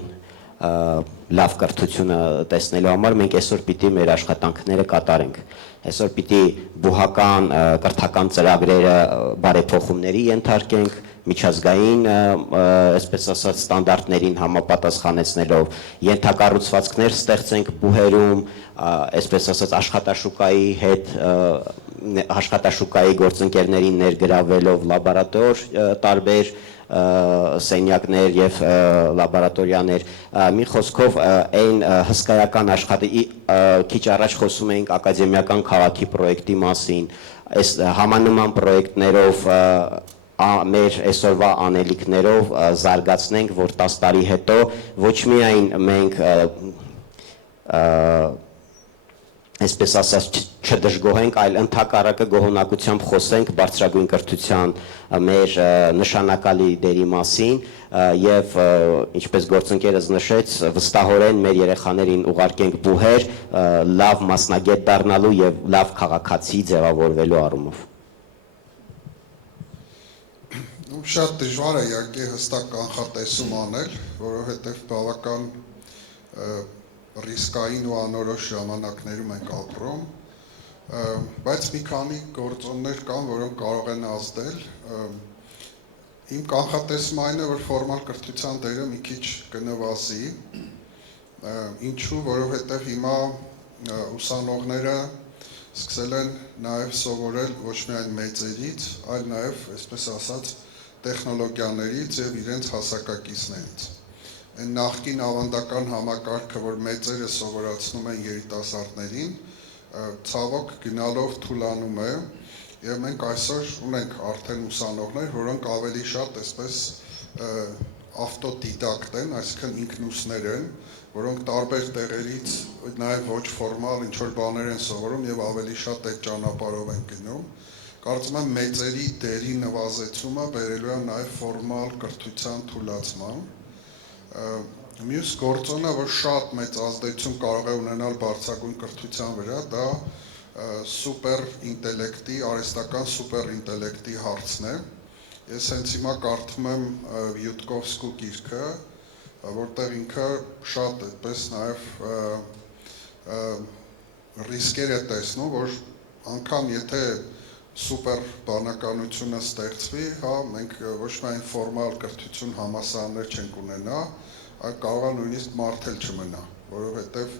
լավ կրթությունը տեսնելու համար մենք այսօր պիտի մեր աշխատանքները կատարենք։ Այսօր պիտի բուհական կրթական ծրագրերը բարեփոխումների ենթարկենք, միջազգային, այսպես ասած, ստանդարտներին համապատասխանեցնելով, ենթակառուցվածքներ ստեղծենք բուհերում, այսպես ասած, աշխատաշուկայի գործընկերներին ներգրավելով լաբորատոր տարբեր սենյակներ եւ լաբորատորիաներ, մի խոսքով այն հսկայական քիչ առաջ խոսում էինք ակադեմիական քաղաքի պրոյեկտի մասին, այս համանման պրոյեկտներով մեր այսօրվա անելիքներով զարգացնենք, որ 10 տարի հետո ոչ միայն մենք այսպես ասած չդժգոհենք, այլ ընդհակառակը գոհունակությամբ խոսենք բարձրագույն կրթության մեր նշանակալի դերի մասին եւ ինչպես գործընկերս նշեց, վստահորեն մեր երեխաներին ուղարկենք բուհեր լավ մասնագետ դառնալու եւ լավ քաղաքացի ձևավորվելու առումով։ Շատ դժվար է իհարկե հստակ կանխատեսում անել, որովհետև բավական ռիսկային ու անորոշ ժամանակներում ենք ապրում, բայց մի քանի գործոններ կան, որոնք կարող են ազդել։ Իմ կանխատեսումը այն է, որ ֆորմալ կրթության դերը մի քիչ կնվազի, ինչու, որովհետև հիմա ուսանողները սկսել են նաև սովորել ոչ միայն մեծերից, այլ նաև, այսպես ասած, տեխնոլոգիաներից եւ իրենց հասակակիցներից։ Այն նախկին ավանդական համակարգը, որ մեծերը սովորացնում են երիտասարդներին, ցավոք գնալով թուլանում է եւ մենք այսօր ունենք արդեն ուսանողներ, որոնք ավելի շատ այսպես ավտոդիդակտ են, այսինքն ինքնուսներ են, որոնք տարբեր տեղերից նաեւ ոչ ֆորմալ ինչ որ բաներ են սովորում եւ ավելի շատ այդ ճանապարհով են գնում։ Կարծում եմ մեծերի դերի նվազեցումը բերելու է նաև ֆորմալ կրթության թուլացման։ Մյուս գործոնը, որ շատ մեծ ազդեցություն կարող է ունենալ բարձրագույն կրթության վրա, դա սուպեր ինտելեկտի, արհեստական սուպեր ինտելեկտի հարցն է։ Ես հենց հիմա կարդում եմ Յուտկովսկու գիրքը, որտեղ ինքը շատ այդպես նաև ռիսկեր է տեսնում, որ անգամ եթե սուպեր բանականությունը ստեղծվի, հա, մենք ոչ միայն ֆորմալ կրթություն համալսարաններ չենք ունենա, այլ կարող է նույնիսկ մարդ էլ չմնա, որովհետև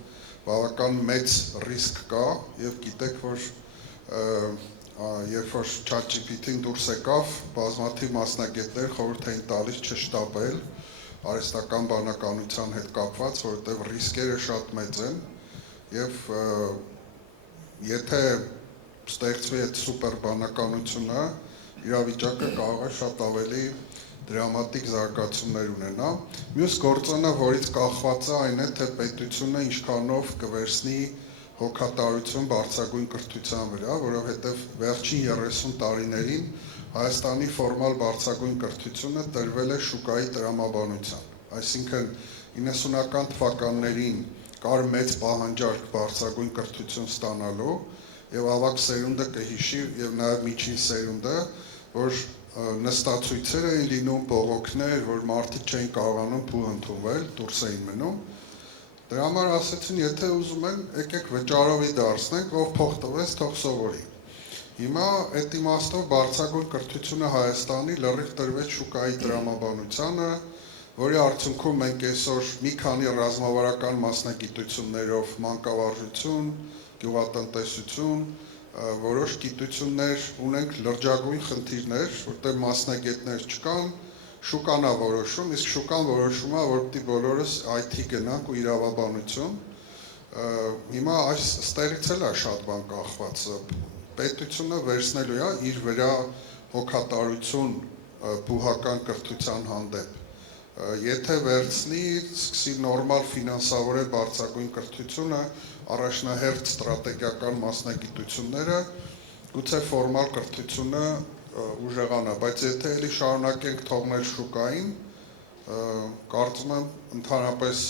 բավական մեծ ռիսկ կա եւ գիտեք, որ երբ որ ChatGPT-ն դուրս եկավ, բազմաթիվ մասնագետներ խորհուրդ էին տալիս չշտապել արհեստական բանականության հետ կապված, որովհետև ռիսկերը շատ մեծ են եւ եթե ստեղծվի այդ սուպեր բանականությունը, իրավիճակը կարող է շատ ավելի դրամատիկ զարգացումներ ունենա։ Մյուս գործոնը, որից կախված է, այն է, թե պետությունը ինչքանով կվերցնի հոգատարություն բարձրագույն կրթության վրա, որովհետև վերջին 30 տարիներին Հայաստանի ֆորմալ բարձրագույն կրթությունը տրվել է շուկայի տրամաբանության։ Այսինքն 90-ական թվականներին կար մեծ պահանջարկ բարձրագույն կրթություն ստանալու եւ ավակ սերունդը կհիշի եւ նաեւ միջին սերունդը, որ նստացույցեր էին լինում, բողոքներ, որ մարդիկ չէին կարողանում փուլ ընդունվել, դուրս էին մնում։ Դրա համար ասեցին, եթե ուզում են, եկեք վճարովի դարձնենք, ով փող տվեց, թող սովորի։ Հիմա այդ իմաստով բարձրագույն կրթությունը Հայաստանի լրիվ տրվեց շուկայի տրամաբանությանը, որի արդյունքում մենք այսօր մի քանի ռազմավարական մասնագիտություններով մանկավարժություն, գյուղատնտեսություն, որոշ գիտություններ ունենք լրջագույն խնդիրներ, որտեղ մասնագետներ չկան, շուկան է որոշում, իսկ շուկան որոշում է, որ պիտի բոլորս IT գնանք ու իրավաբանություն։ Հիմա այս ստեղից էլ է շատ բան կախված։ Պետությունը վերցնելու է իր վրա հոգատարություն բուհական կրթության հանդեպ։ Եթե վերցնի, սկսի նորմալ ֆինանսավորել բարձրագույն կրթությունը, առաջնահերթ ստրատեգիական մասնագիտությունները, գուցե ֆորմալ կրթությունը ուժեղանա, բայց եթե էլի շարունակենք թողնել շուկային, կարծում եմ ընդհանրապես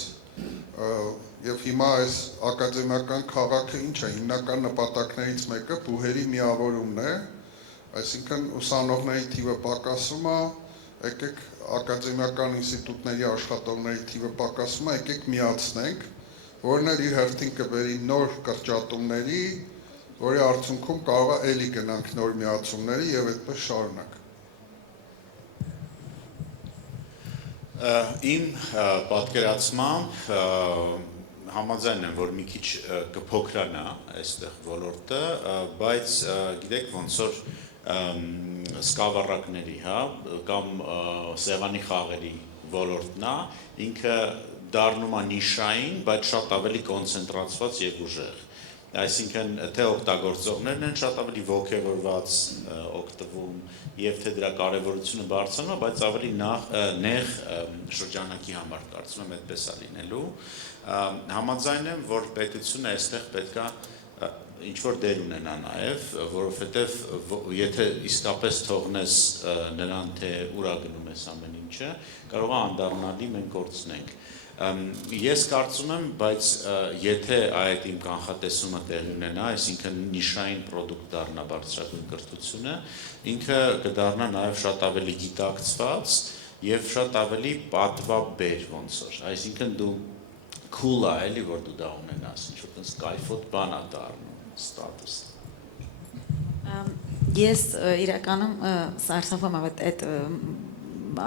եւ հիմա այս ակադեմիական քաղաքը ինչ է, հիմնական նպատակներից մեկը բուհերի միավորումն է, այսինքն ուսանողների թիվը պակասում է, եկեք ակադեմիական ինստիտուտների աշխատողների թիվը պակասում է, եկեք միացնենք, որն էլ իր հերթին կբերի նոր կրճատումների, որի արդյունքում կարող է էլի գնանք նոր միացումների եւ այդպես շարունակ։ Իմ պատկերացմամբ համաձայն եմ, որ մի քիչ կփոքրանա այստեղ ոլորտը, բայց գիտեք ոնց որ սկավառակների, հա, կամ սեղանի խաղերի ոլորտն է, ինքը դառնում է նիշային, բայց շատ ավելի կոնցենտրացված եւ ուժեղ։ Այսինքն թե օգտագործողներն են շատ ավելի ոգևորված օգտվում եւ թե դրա կարեւորությունը բարձրանում է, բայց ավելի նեղ շրջանակի համար կարծում եմ այդպես է լինելու։ Համաձայն եմ, որ պետությունը այստեղ պետքա ինչ որ դեր ունենա նաեւ, որովհետեւ եթե իսկապես թողնես նրան թե ուրա գնում ես ամեն ինչը, կարող է անդառնալի մենք կորցնենք։ Ես կարծում եմ, բայց եթե այդ իմ կանխատեսումը տեղի ունենա, այսինքն նիշային պրոդուկտ դառնա բարձրագույն կրթությունը, ինքը կդառնա նաև շատ ավելի գիտակցված եւ շատ ավելի պատվաբեր ոնց որ, այսինքն դու cool է, էլի որ դու դա ունենաս, ինչ որ տես կայֆոտ բան է դառնում, ստատուս։ Ես իրականում սարսափում եմ այդ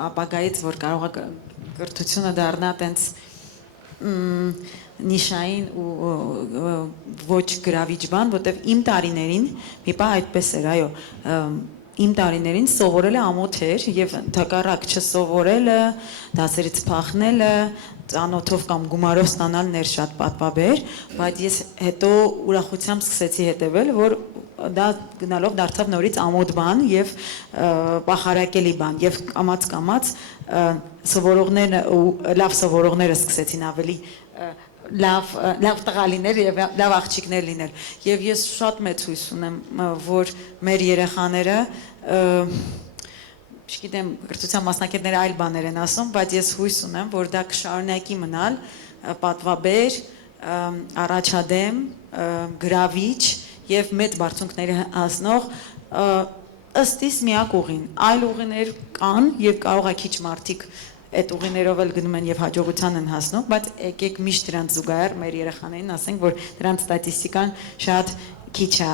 ապագայից, որ կարող է կրթությունը դառնա տենց նիշային ու ոչ գրավիչ բան, որտեվ իմ տարիներին մի բան այդպես էր, այո, իմ տարիներին սովորելը ամոթ էր եւ թակառակ չսովորելը, դասերից փախնելը, ծանոթով կամ գումարով ստանալն էր շատ պատվաբեր, բայց ես հետո ուրախությամբ սկսեցի հետևել, որ դա գնալով դարձավ նորից ամոթ բան եւ պախարակելի բան եւ կամած սովորողներն ու լավ սովորողները սկսեցին ավելի լավ տղալիներ եւ լավ աղջիկներ լինել եւ ես շատ մեծ հույս ունեմ որ մեր երեխաները չգիտեմ կրթության մասնակիցները այլ բաներ են ասում բայց ես հույս ունեմ որ դա կշարունակի մնալ պատվաբեր առաջադեմ գրավիչ եւ մեծ բարձունքների հասնող ըստ իս միակ ուղին այլ ուղիներ կան եւ կարող է քիչ մարդիկ այդ ուղիներով էլ գնում են եւ հաջողության են հասնում, բայց եկեք միշտ դրանց զուգահեռ մեր երեխաներին ասենք, որ դրանց ստատիստիկան շատ քիչ է,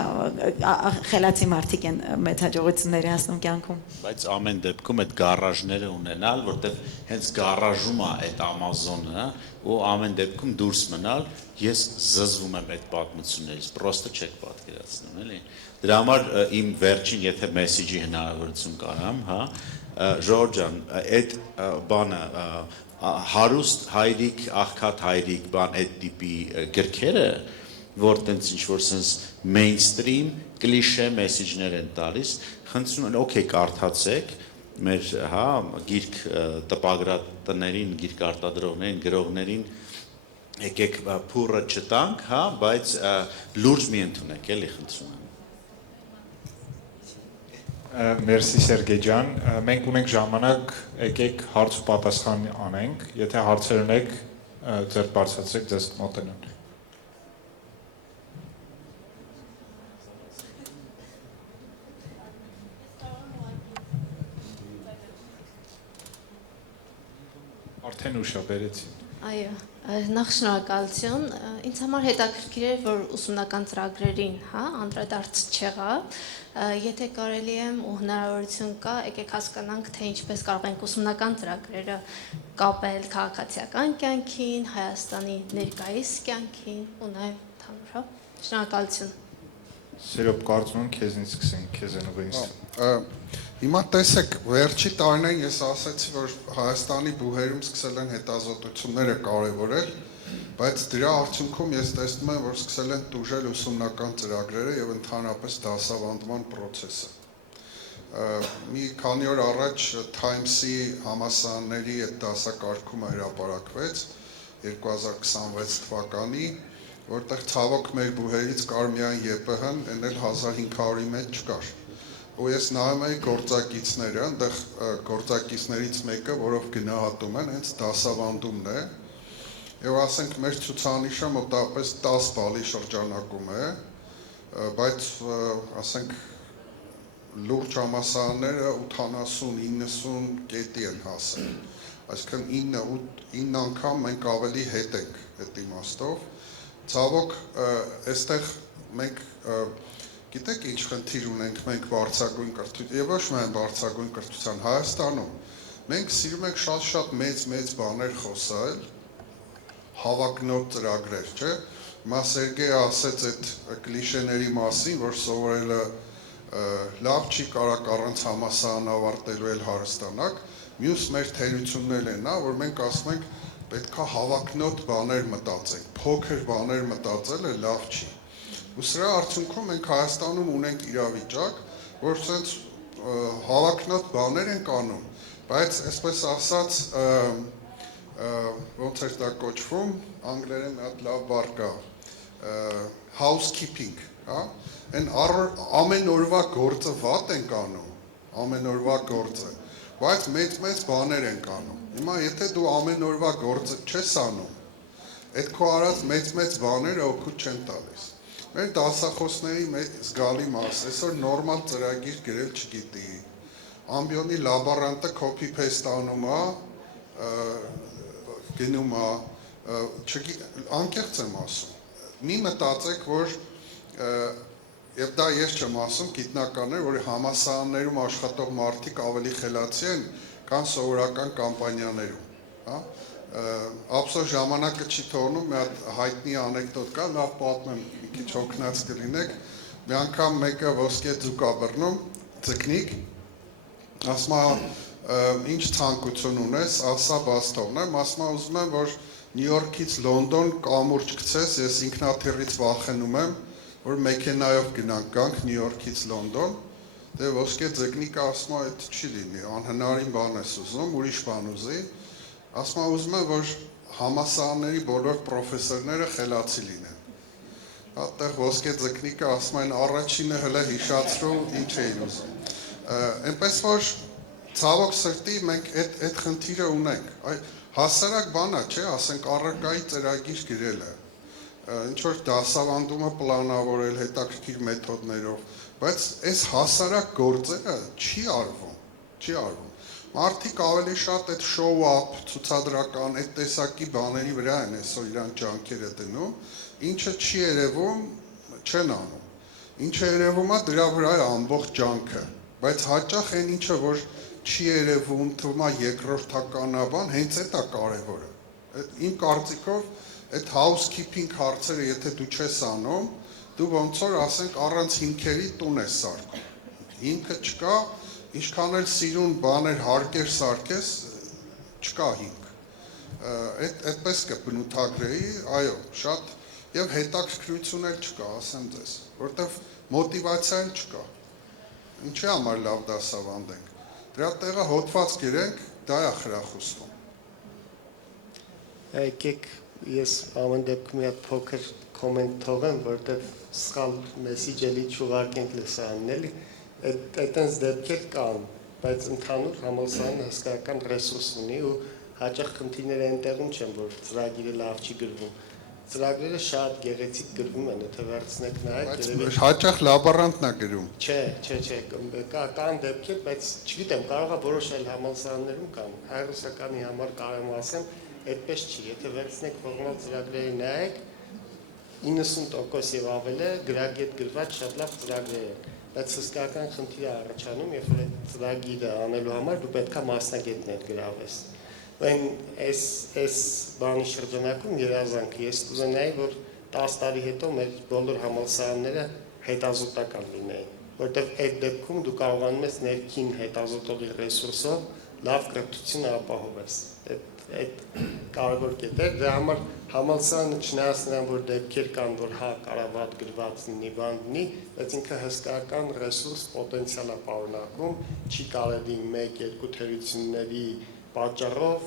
խելացի մարդիկ են մեծ հաջողությունների հասնում կյանքում։ Բայց ամեն դեպքում այդ գարաժները ունենալ, որտեղ հենց գարաժում է այդ Amazon-ը ու ամեն դեպքում դուրս մնալ, ես զզվում եմ այդ պատմություններից, պրոստը չեք պատկերացնում, էլի։ Դրա համար իմ վերջին, եթե մեսեջի հնարավորություն կարամ, հա, Ժորժ ջան, այդ բանը հարուստ հայրիկ, աղքատ հայրիկ բան այդ տիպի գրքերը, որ տենց ինչ-որ sense mainstream կլիշե մեսեջներ են տալիս, խնդրում են, օքեյ, կարդացեք, մեր հա, գիրք տպագրատներին, գիրք արտադրողներին, գրողներին, եկեք փուրը չտանք, հա, բայց լուրջ մի ընդունեք, էլի խնդրում եմ։ Մերսի Սերգեյ ջան, մենք ունենք ժամանակ, եկեք հարց ու պատասխան անենք, եթե հարցեր ունեք, ձեր բարձրացրեք, ձեզ մոտենան։ Արդեն ուշ է, բերեցին։ Այո, նախ շնորհակալություն։ Ինձ համար հետաքրքիր էր, որ ուսումնական ծրագրերին, անդրադարձ չեղավ։ Եթե կարելի է ու հնարավորություն կա, եկեք հասկանանք, թե ինչպես կարող ենք ուսումնական ծրագրերը կապել քաղաքացիական կյանքին, Հայաստանի ներկայիս կյանքին ու նաև ընդհանուր, Շնորհակալություն։ Սիրով կարծում եմ քեզնից սկսենք, քեզ են ուղին։ Հիմա տեսեք, վերջի տարիներին ես ասացի, որ Հայաստանի բուհերում սկսել են հետազոտությունները կարևորել, բայց դրա արդյունքում ես տեսնում եմ, որ սկսել են տուժել ուսումնական ծրագրերը եւ ընդհանրապես դասավանդման process-ը։ Մի քանի օր առաջ Times-ի համալսարանների այդ դասակարգումը հրապարակվեց 2026 թվականի, որտեղ ցավոք մեր բուհերից կար միայն ԵՊՀ-ն, այն էլ 1500-ի մեջ չկար։ Ու ես նայում էի գործակիցները, այնտեղ գործակիցներից մեկը, որով գնահատում են, հենց դասավանդումն է, եւ ասենք մեր ցուցանիշը մոտավորապես 10 բալի շրջանակում է, բայց ասենք լուրջ համալսարանները 80-90 կետի են հասել, այսինքն 9 անգամ մենք ավելի հետ ենք այդ իմաստով։ Ցավոք, այստեղ մենք գիտեք ինչ խնդիր ունենք մենք բարձրագույն կրթության եւ ոչ միայն բարձրագույն կրթության Հայաստանում մենք սիրում ենք շատ մեծ բաներ խոսալ հավակնոտ ծրագրեր, չէ՞։ Հիմա Սերգեյը ասեց այդ կլիշեների մասին, որ սովորելը լավ չի կարող առանց համալսարան ավարտելու էլ հարստանալ, մյուս մեր թերություններն են, որ մենք ասում ենք պետքա հավակնոտ բաներ մտածենք, փոքր բաներ մտածելը լավ չի։ Ու սրա արդյունքում մենք Հայաստանում ունենք իրավիճակ, որ ցենց հավակնոտ բաներ են անում, բայց այսպես ասած ոնց է դա կոչվում, անգլերեն մի հատ լավ բառ կա, housekeeping, հա, այն ամեն օրվա գործը վատ ենք անում, ամեն օրվա գործը, բայց մեծ բաներ ենք անում։ Հիմա եթե դու ամեն օրվա գործը չես անում, այդ քո արած մեծ բաները օգուտ չեն տալիս։ Մեր դասախոսների զգալի մաս, այսօր նորմալ ծրագիր գրել չգիտի, ամբիոնի լաբորանտը copy-paste անում է, գնում է, անկեղծ եմ ասում։ Մի մտածեք, որ եւ դա ես չեմ ասում, գիտնականներ, որ համալսարաններում աշխատող մարդիկ ավելի խելացի են, կան սովորական կամպանիաներում, հա։ Ափսոս ժամանակը չի թողնում, մի հատ հայտնի անեկդոտ կա, լավ պատմեմ, մի քիչ հոգնած կլինեք։ Մի անգամ մեկը ոսկե ձուկ ա բռնում, ձկնիկ, ասում է, ինչ ցանկություն ունես, ասա բաց թողնեմ, ասում է ուզում եմ, որ Նյու Յորքից Լոնդոն կամուրջ գցես, ես ինքնաթիռից վախենում եմ, որ մեքենայով գանք Նյու Յորքից Լոնդոն, դե ոսկե ձկնիկը ասում է, այդ չի լինի, անհնարին բան ես ուզում, ուրիշ բան ուզի, ասում է ուզում եմ, որ համալսարանների բոլոր պրոֆեսորները խելացի լինեն։ Այդտեղ ոսկե ձկնիկը ասում են առաջինը հələ հիշացրու ինչ էին ուզում։ Այնպես որ ցավոք սրտի մենք այդ խնդիրը ունենք։ Հասարակ բան է, չէ, ասենք առարկայի ծրագիր գրելը, ինչ որ դասավանդումը պլանավորել հետաքրքիր մեթոդներով, բայց այս հասարակ գործերը չի արվում։ Մարդիկ ավելի շատ այդ show-up, ցուցադրական, այդ տեսակի բաների վրա են այսօր իրանք ջանքերը դնում, ինչը չի երևում, չեն անում։ Ինչը երևում է, դրա վրա է ամբողջ ջանքը, բայց հաճախ այն ինչը որ չի երևում, թվում է երկրորդականաբան, հենց այդ է կարևորը։ Իմ կարծիքով այդ housekeeping հարցերը, եթե դու չես անում, դու ոնց որ ասենք առանց հիմքերի տուն ես սարքում։ Հիմքը չկա, ինչքան էլ սիրուն բաներ հարկեր սարքես, չկա հիմք։ Այդպես կբնութագրեի, այո, շատ եւ հետաքրքրություն էլ չկա, ասեմ ձեզ, որտեվ մոտիվացիան չկա։ Ինչի համար լավ դասավանդենք։ Դրա տեղը հոդված գրենք, դա է խրախուսվում։ Եկեք ես ամեն դեպքում մի հատ փոքր կոմենտ թողեմ, որտեղ սխալ մեսիջ էլի չուղարկենք լսարանին, էլի այդտենց դեպքեր կան, բայց ընդհանուր համալսարանը հսկայական ռեսուրս ունի ու հաճախ խնդիրները այնտեղում չեն, որ ծրագիրը լավ չի գրվում։ Ծրագրերը շատ գեղեցիկ գրվում են, եթե վերցնեք նայեք, հաճախ լաբորանտն է գրում։ Չէ, կան դեպքեր, բայց չգիտեմ, կարող է որոշ այլ համալսարաններում կամ հայրուսականի համար կարող եմ ասեմ, այդպես չի, եթե վերցնեք ֆորմալ ծրագրերի նայեք 90% եւ ավելը գրագետ գրված շատ լավ ծրագրեր են, բայց հսկայական խնդիր է առաջանում, երբ որ այդ ծրագիրը անելու համար դու պետք է մասնագետներ գրավես։ Այն այս բանի շրջանակում երազանք ես կուզենայի, որ 10 տարի հետո մեր բոլոր համալսարանները հետազոտական լինեին, որտեղ այդ դեպքում դու կարողանում ես ներքին հետազոտողի ռեսուրսով լավ կրթություն ապահովես։ Այդ կարևոր կետ է, դրա համար համալսարանը չնայած նրան, որ դեպքեր կան, որ հա կարա վատ գրված լինի, բան լինի, բայց ինքը հսկայական ռեսուրս պոտենցիալ է պարունակում, չի կարելի 1-2 թերությունների պատճառով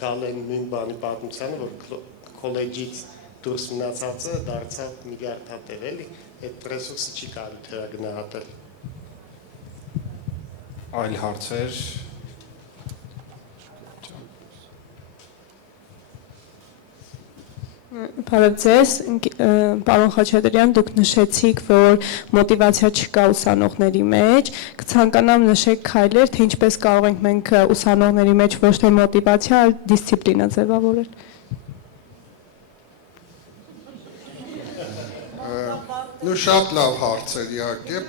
գալ են նույն բանի պատմությանը, որ քոլեջից դուրս մնացածը դարձավ միլիարդատեր, էլի, այդ ռեսուրսը չի կարելի թերագնահատել։ Այլ հարցեր։ Բարև ձեզ, պարոն Խաչատրյան, դուք նշեցիք, որ մոտիվացիա չկա ուսանողների մեջ, կցանկանամ նշեք քայլեր, թե ինչպես կարող ենք մենք ուսանողների մեջ ոչ թե մոտիվացիա, այլ դիսցիպլինա ձևավորել։ Նու շատ լավ հարցեր իհարկե,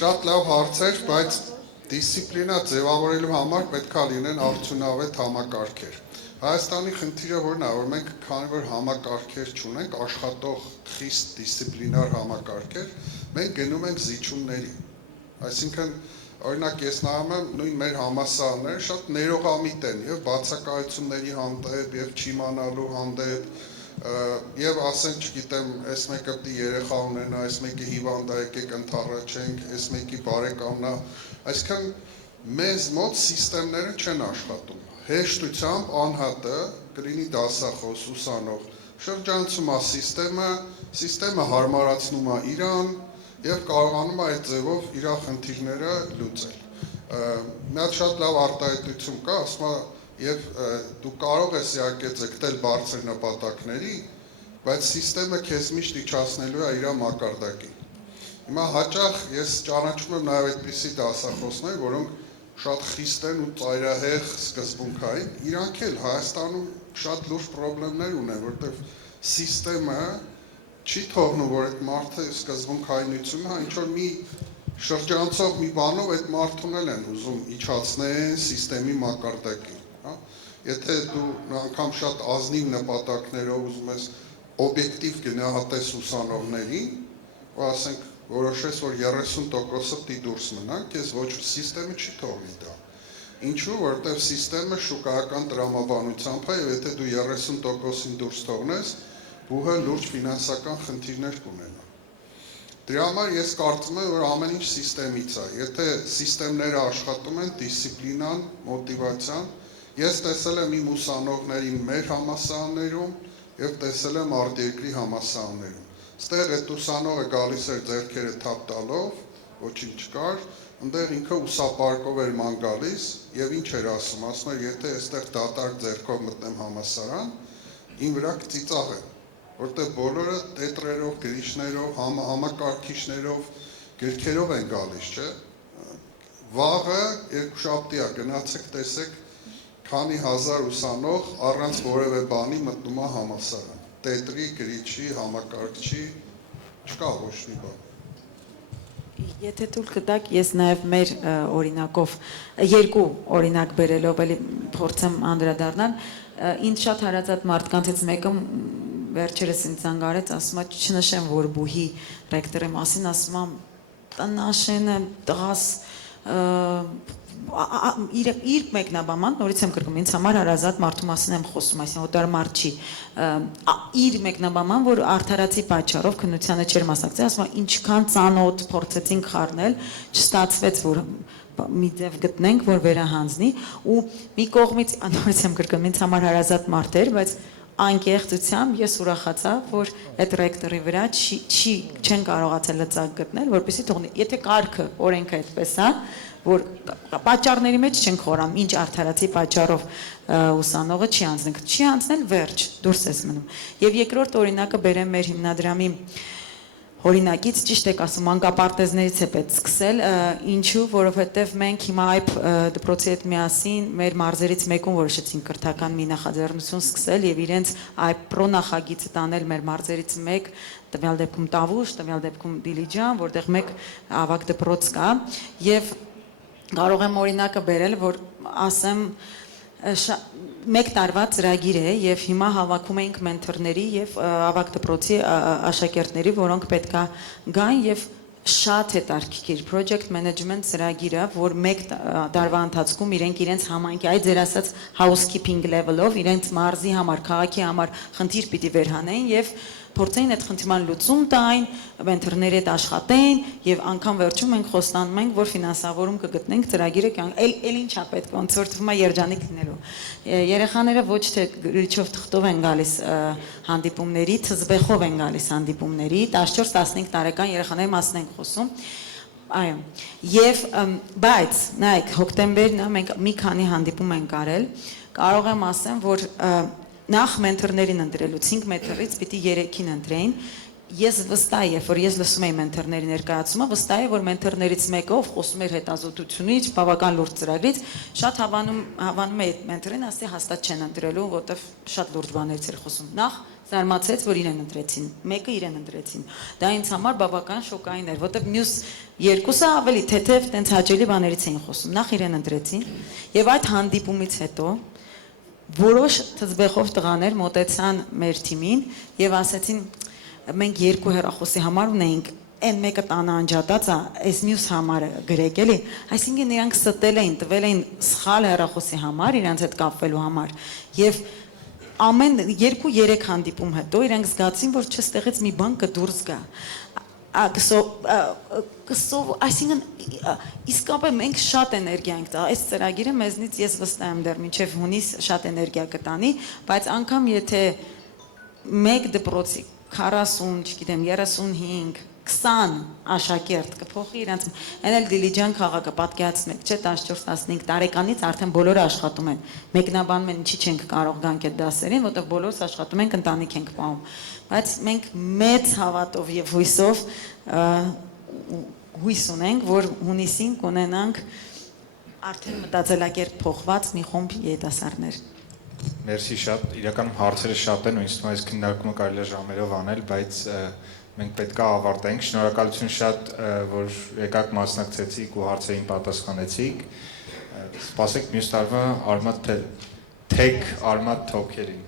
շատ լավ հարցեր, բայց դիսցիպլինա ձևավորելու համար պետք է լինեն արդյունավետ համակարգեր։ Հայաստանի խնդիրը որն է, որ մենք քանի որ համակարգեր չունենք, աշխատող խիստ դիսցիպլինար համակարգեր, մենք գնում ենք զիջումների։ Այսինքն, օրինակ ես նայում եմ նույն մեր համալսարանները շատ ներողամիտ են եւ բացակայությունների հանդեպ եւ չիմանալու հանդեպ եւ ասենք, չգիտեմ, այս մեկը պիտի երեխա ունենա, այս մեկը հիվանդ է, եկեք ընթառաջենք, այս մեկի բարեկամն է, այսինքն մեզ մոտ սիստեմները չեն աշխատում։ Հեշտությամբ անհատը կլինի դասախոս, ուսանող, շրջանցում է սիստեմը հարմարացնում է իրան եւ կարողանում է այդ ձևով իր խնդիրները լուծել։ Մի հատ շատ լավ արտահայտություն կա, ասում է, եւ դու կարող ես իհարկե ձգտել բարձր նպատակների, բայց սիստեմը քեզ միշտ իջացնելու է իր մակարդակին։ Հիմա հաճախ ես ճանաչում եմ նաեւ այդպիսի դասախոսներ, որոնք շատ խիստ են ու ծայրահեղ սկզբունքային, իրանք էլ Հայաստանում շատ լուրջ խնդիրներ ունեն, որտեղ սիստեմը չի թողնում, որ այդ մարդը սկզբունքայնությունը ինչ որ մի շրջանցող մի բանով այդ մարդուն էլ են ուզում իջացնել սիստեմի մակարդակին, հա։ Եթե դու անգամ շատ ազնիվ նպատակներով ուզում ես օբյեկտիվ գնահատես ուսանողներին, ու ասենք որոշես, որ 30%-ը պիտի դուրս մնա, քեզ ոչ սիստեմը չի թողնի դա։ Ինչու, որտեղ սիստեմը շուկայական տրամաբանությամբ է, եւ եթե դու 30%-ին դուրս թողնես, բուհը լուրջ ֆինանսական խնդիրներ կունենա։ Դրա համար ես կարծում եմ, որ ամեն ինչ սիստեմից է։ Եթե սիստեմները աշխատում են, դիսցիպլինան, մոտիվացիան, ես տեսել եմ իմ ուսանողներին մեր համալսարաններում եւ տեսել եմ արտերկրի համալսարաններում։ Ստեղ այդ ուսանողը գալիս էր ձեռքերը թափ տալով, ոչինչ չկար, այնտեղ ինքը ուսապարկով էր ման գալիս եւ ինչ էր ասում էր, եթե այստեղ դատարկ ձեռքով մտնեմ համալսարան, ին վրա կծիծաղեն, որտեղ բոլորը տետրերով, գրիչներով, համակարգիչներով, գրքերով են գալիս, չէ՞։ Վաղը երկուշաբթի է, գնացեք տեսեք, քանի հազար ուսանող առանց որևէ բանի մտնում է համալսարան։ Տետրի, գրիչի, համակարգչի, չկա ոչ մի բան։ Եթե թույլ կտաք, ես նաև մեր օրինակով երկու օրինակ բերելով էլի փորձեմ անդրադառնալ, ինձ շատ հարազատ մարդկանցից մեկը վերջերս ինձ զանգարեց, ասում է չնշեմ, որ բուհի ռեկտորի մասին, ասում է տնաշեն եմ, տղաս իր մեկնաբանման, նորից եմ կրկնում, ինձ համար հարազատ մարդու մասին եմ խոսում, այսինքն օտար մարդ չի, իր մեկնաբանման, որ արդարացի պատճառով քննությանը չէր մասնակցել, ասում է ինչքան ծանոթ փորձեցինք խառնել, չստացվեց, որ մի ձև գտնենք, որ վերահանձնի, ու մի կողմից, նորից եմ կրկնում, ինձ համար հարազատ մարդ էր, բայց անկեղծությամբ ես ուրախացա, որ այդ ռեկտորի վրա չեն կարողացել լծակ գտնել, որպեսզի թողնի, եթե կարգը, օրենքը այդպես է, որ պատճառների մեջ չենք խորամ, ինչ արդարացի պատճառով ուսանողը չի անցնել, վերջ, դուրս ես մնում։ Եվ երկրորդ օրինակը բերեմ մեր հիմնադրամի օրինակից ճիշտ եք ասում, մանկապարտեզներից է պետք սկսել, ինչու, որովհետև մենք հիմա այդ դպրոցի հետ միասին մեր մարզերից մեկում որոշեցինք կրթական մի նախաձեռնություն սկսել եւ իրենց այդ պրոնախագիծը տանել մեր մարզերից մեկ, տվյալ դեպքում Տավուշ, տվյալ դեպքում Դիլիջան, որտեղ մեկ ավագ դպրոց կա եւ կարող եմ օրինակը բերել, որ ասեմ մեկ տարվա ծրագիր է եւ հիմա հավաքում ենք մենթորների եւ ավագ դպրոցի աշակերտների, որոնք պետքա գան եւ շատ հետաքրքիր project management ծրագիրը, որ մեկ տարվա ընթացքում իրենց համայնքի այդ ձեր ասած housekeeping level-ով իրենց մարզի համար, քաղաքի համար խնդիր պիտի վերհանեն եւ փորձեն այդ խնդիրման լուծում տային, մենթորների հետ աշխատեն եւ անգամ վերջում մենք խոստանում ենք, որ ֆինանսավորում կգտնենք ծրագիրը էլ ինչա պետք ոնց որ թվում է երջանիկ լինելու։ Երեխաները ոչ թե գրիչով թղթով են գալիս հանդիպումների, թզբեխով են գալիս հանդիպումների, 14-15 տարեկան երեխաների մասին ենք խոսում։ Այո։ Եվ բայց նայեք, հոկտեմբերն է մենք մի քանի հանդիպում ենք արել, կարող եմ ասեմ, որ նախ մենթորներին ընտրելուց 5 մետրից պիտի 3-ին ընտրեին։ Ես վստահ եմ, որ ես լսում եմ մենթորների ներկայացումը, վստահ եմ, որ մենթորներից մեկը ով խոսում էր հետազոտությունից, բավական լուրջ ծրագրից, շատ հավանում է այդ մենթորին, ասի հաստատ չեն ընտրելու, որովհետև շատ լուրջ բաներից էր խոսում։ Նախ զարմացեց, որ իրեն ընտրեցին, մեկը իրեն ընտրեցին։ Դա ինձ համար բավական շոկային էր, որովհետև մյուս երկուսը ավելի թեթև տենց հաճելի բաներից էին խոսում։ Նախ իրեն ընտրեցին, եւ այդ հանդիպումից հետո որոշ թզբեխով տղաներ մոտեցան մեր թիմին եւ ասացին մենք երկու հեռախոսի համար ունեինք այն մեկը տանը անջատած է այս մյուս համարը գրեք էլի այսինքն իրանք ստել էին տվել էին սխալ հեռախոսի համար իրանց հետ կապվելու համար եւ ամեն 2-3 հանդիպում հետո իրանք զգացին որ չստեղից մի բան կդուրս գա այսինքն իսկապես մենք շատ էներգիա ենք տա այս ծրագիրը մեզնից ես վստահ եմ դեռ մինչև հունիս շատ էներգիա կտանի բայց անգամ եթե մեկ դպրոցի 40, չգիտեմ 35 20 աշակերտ կփոխի իրանց այն էլ Դիլիջան քաղաքը պատկերացնեք չէ 14-15 տարեկանից արդեն բոլորը աշխատում են մեկնաբանում են ինչի չենք կարող գանք այդ դասերին որտեղ բոլորս աշխատում ենք ընտանիք ենք պահում բայց մենք մեծ հավատով եւ հույսով հույս ունենք որ հունիսին կունենանք արդեն մտածելակերպ փոխված մի խումբ երիտասարդներ Մերսի շատ իրականում հարցերը շատ են ու ինձ թվում է այս քննարկումը կարելի է ժամերով անել բայց մենք պետք է ավարտենք շնորհակալություն շատ որ եկաք մասնակցեցիք ու հարցերին պատասխանեցիք սպասեք մյուս տարվա Արմատ Թեք Արմատ Թոքերին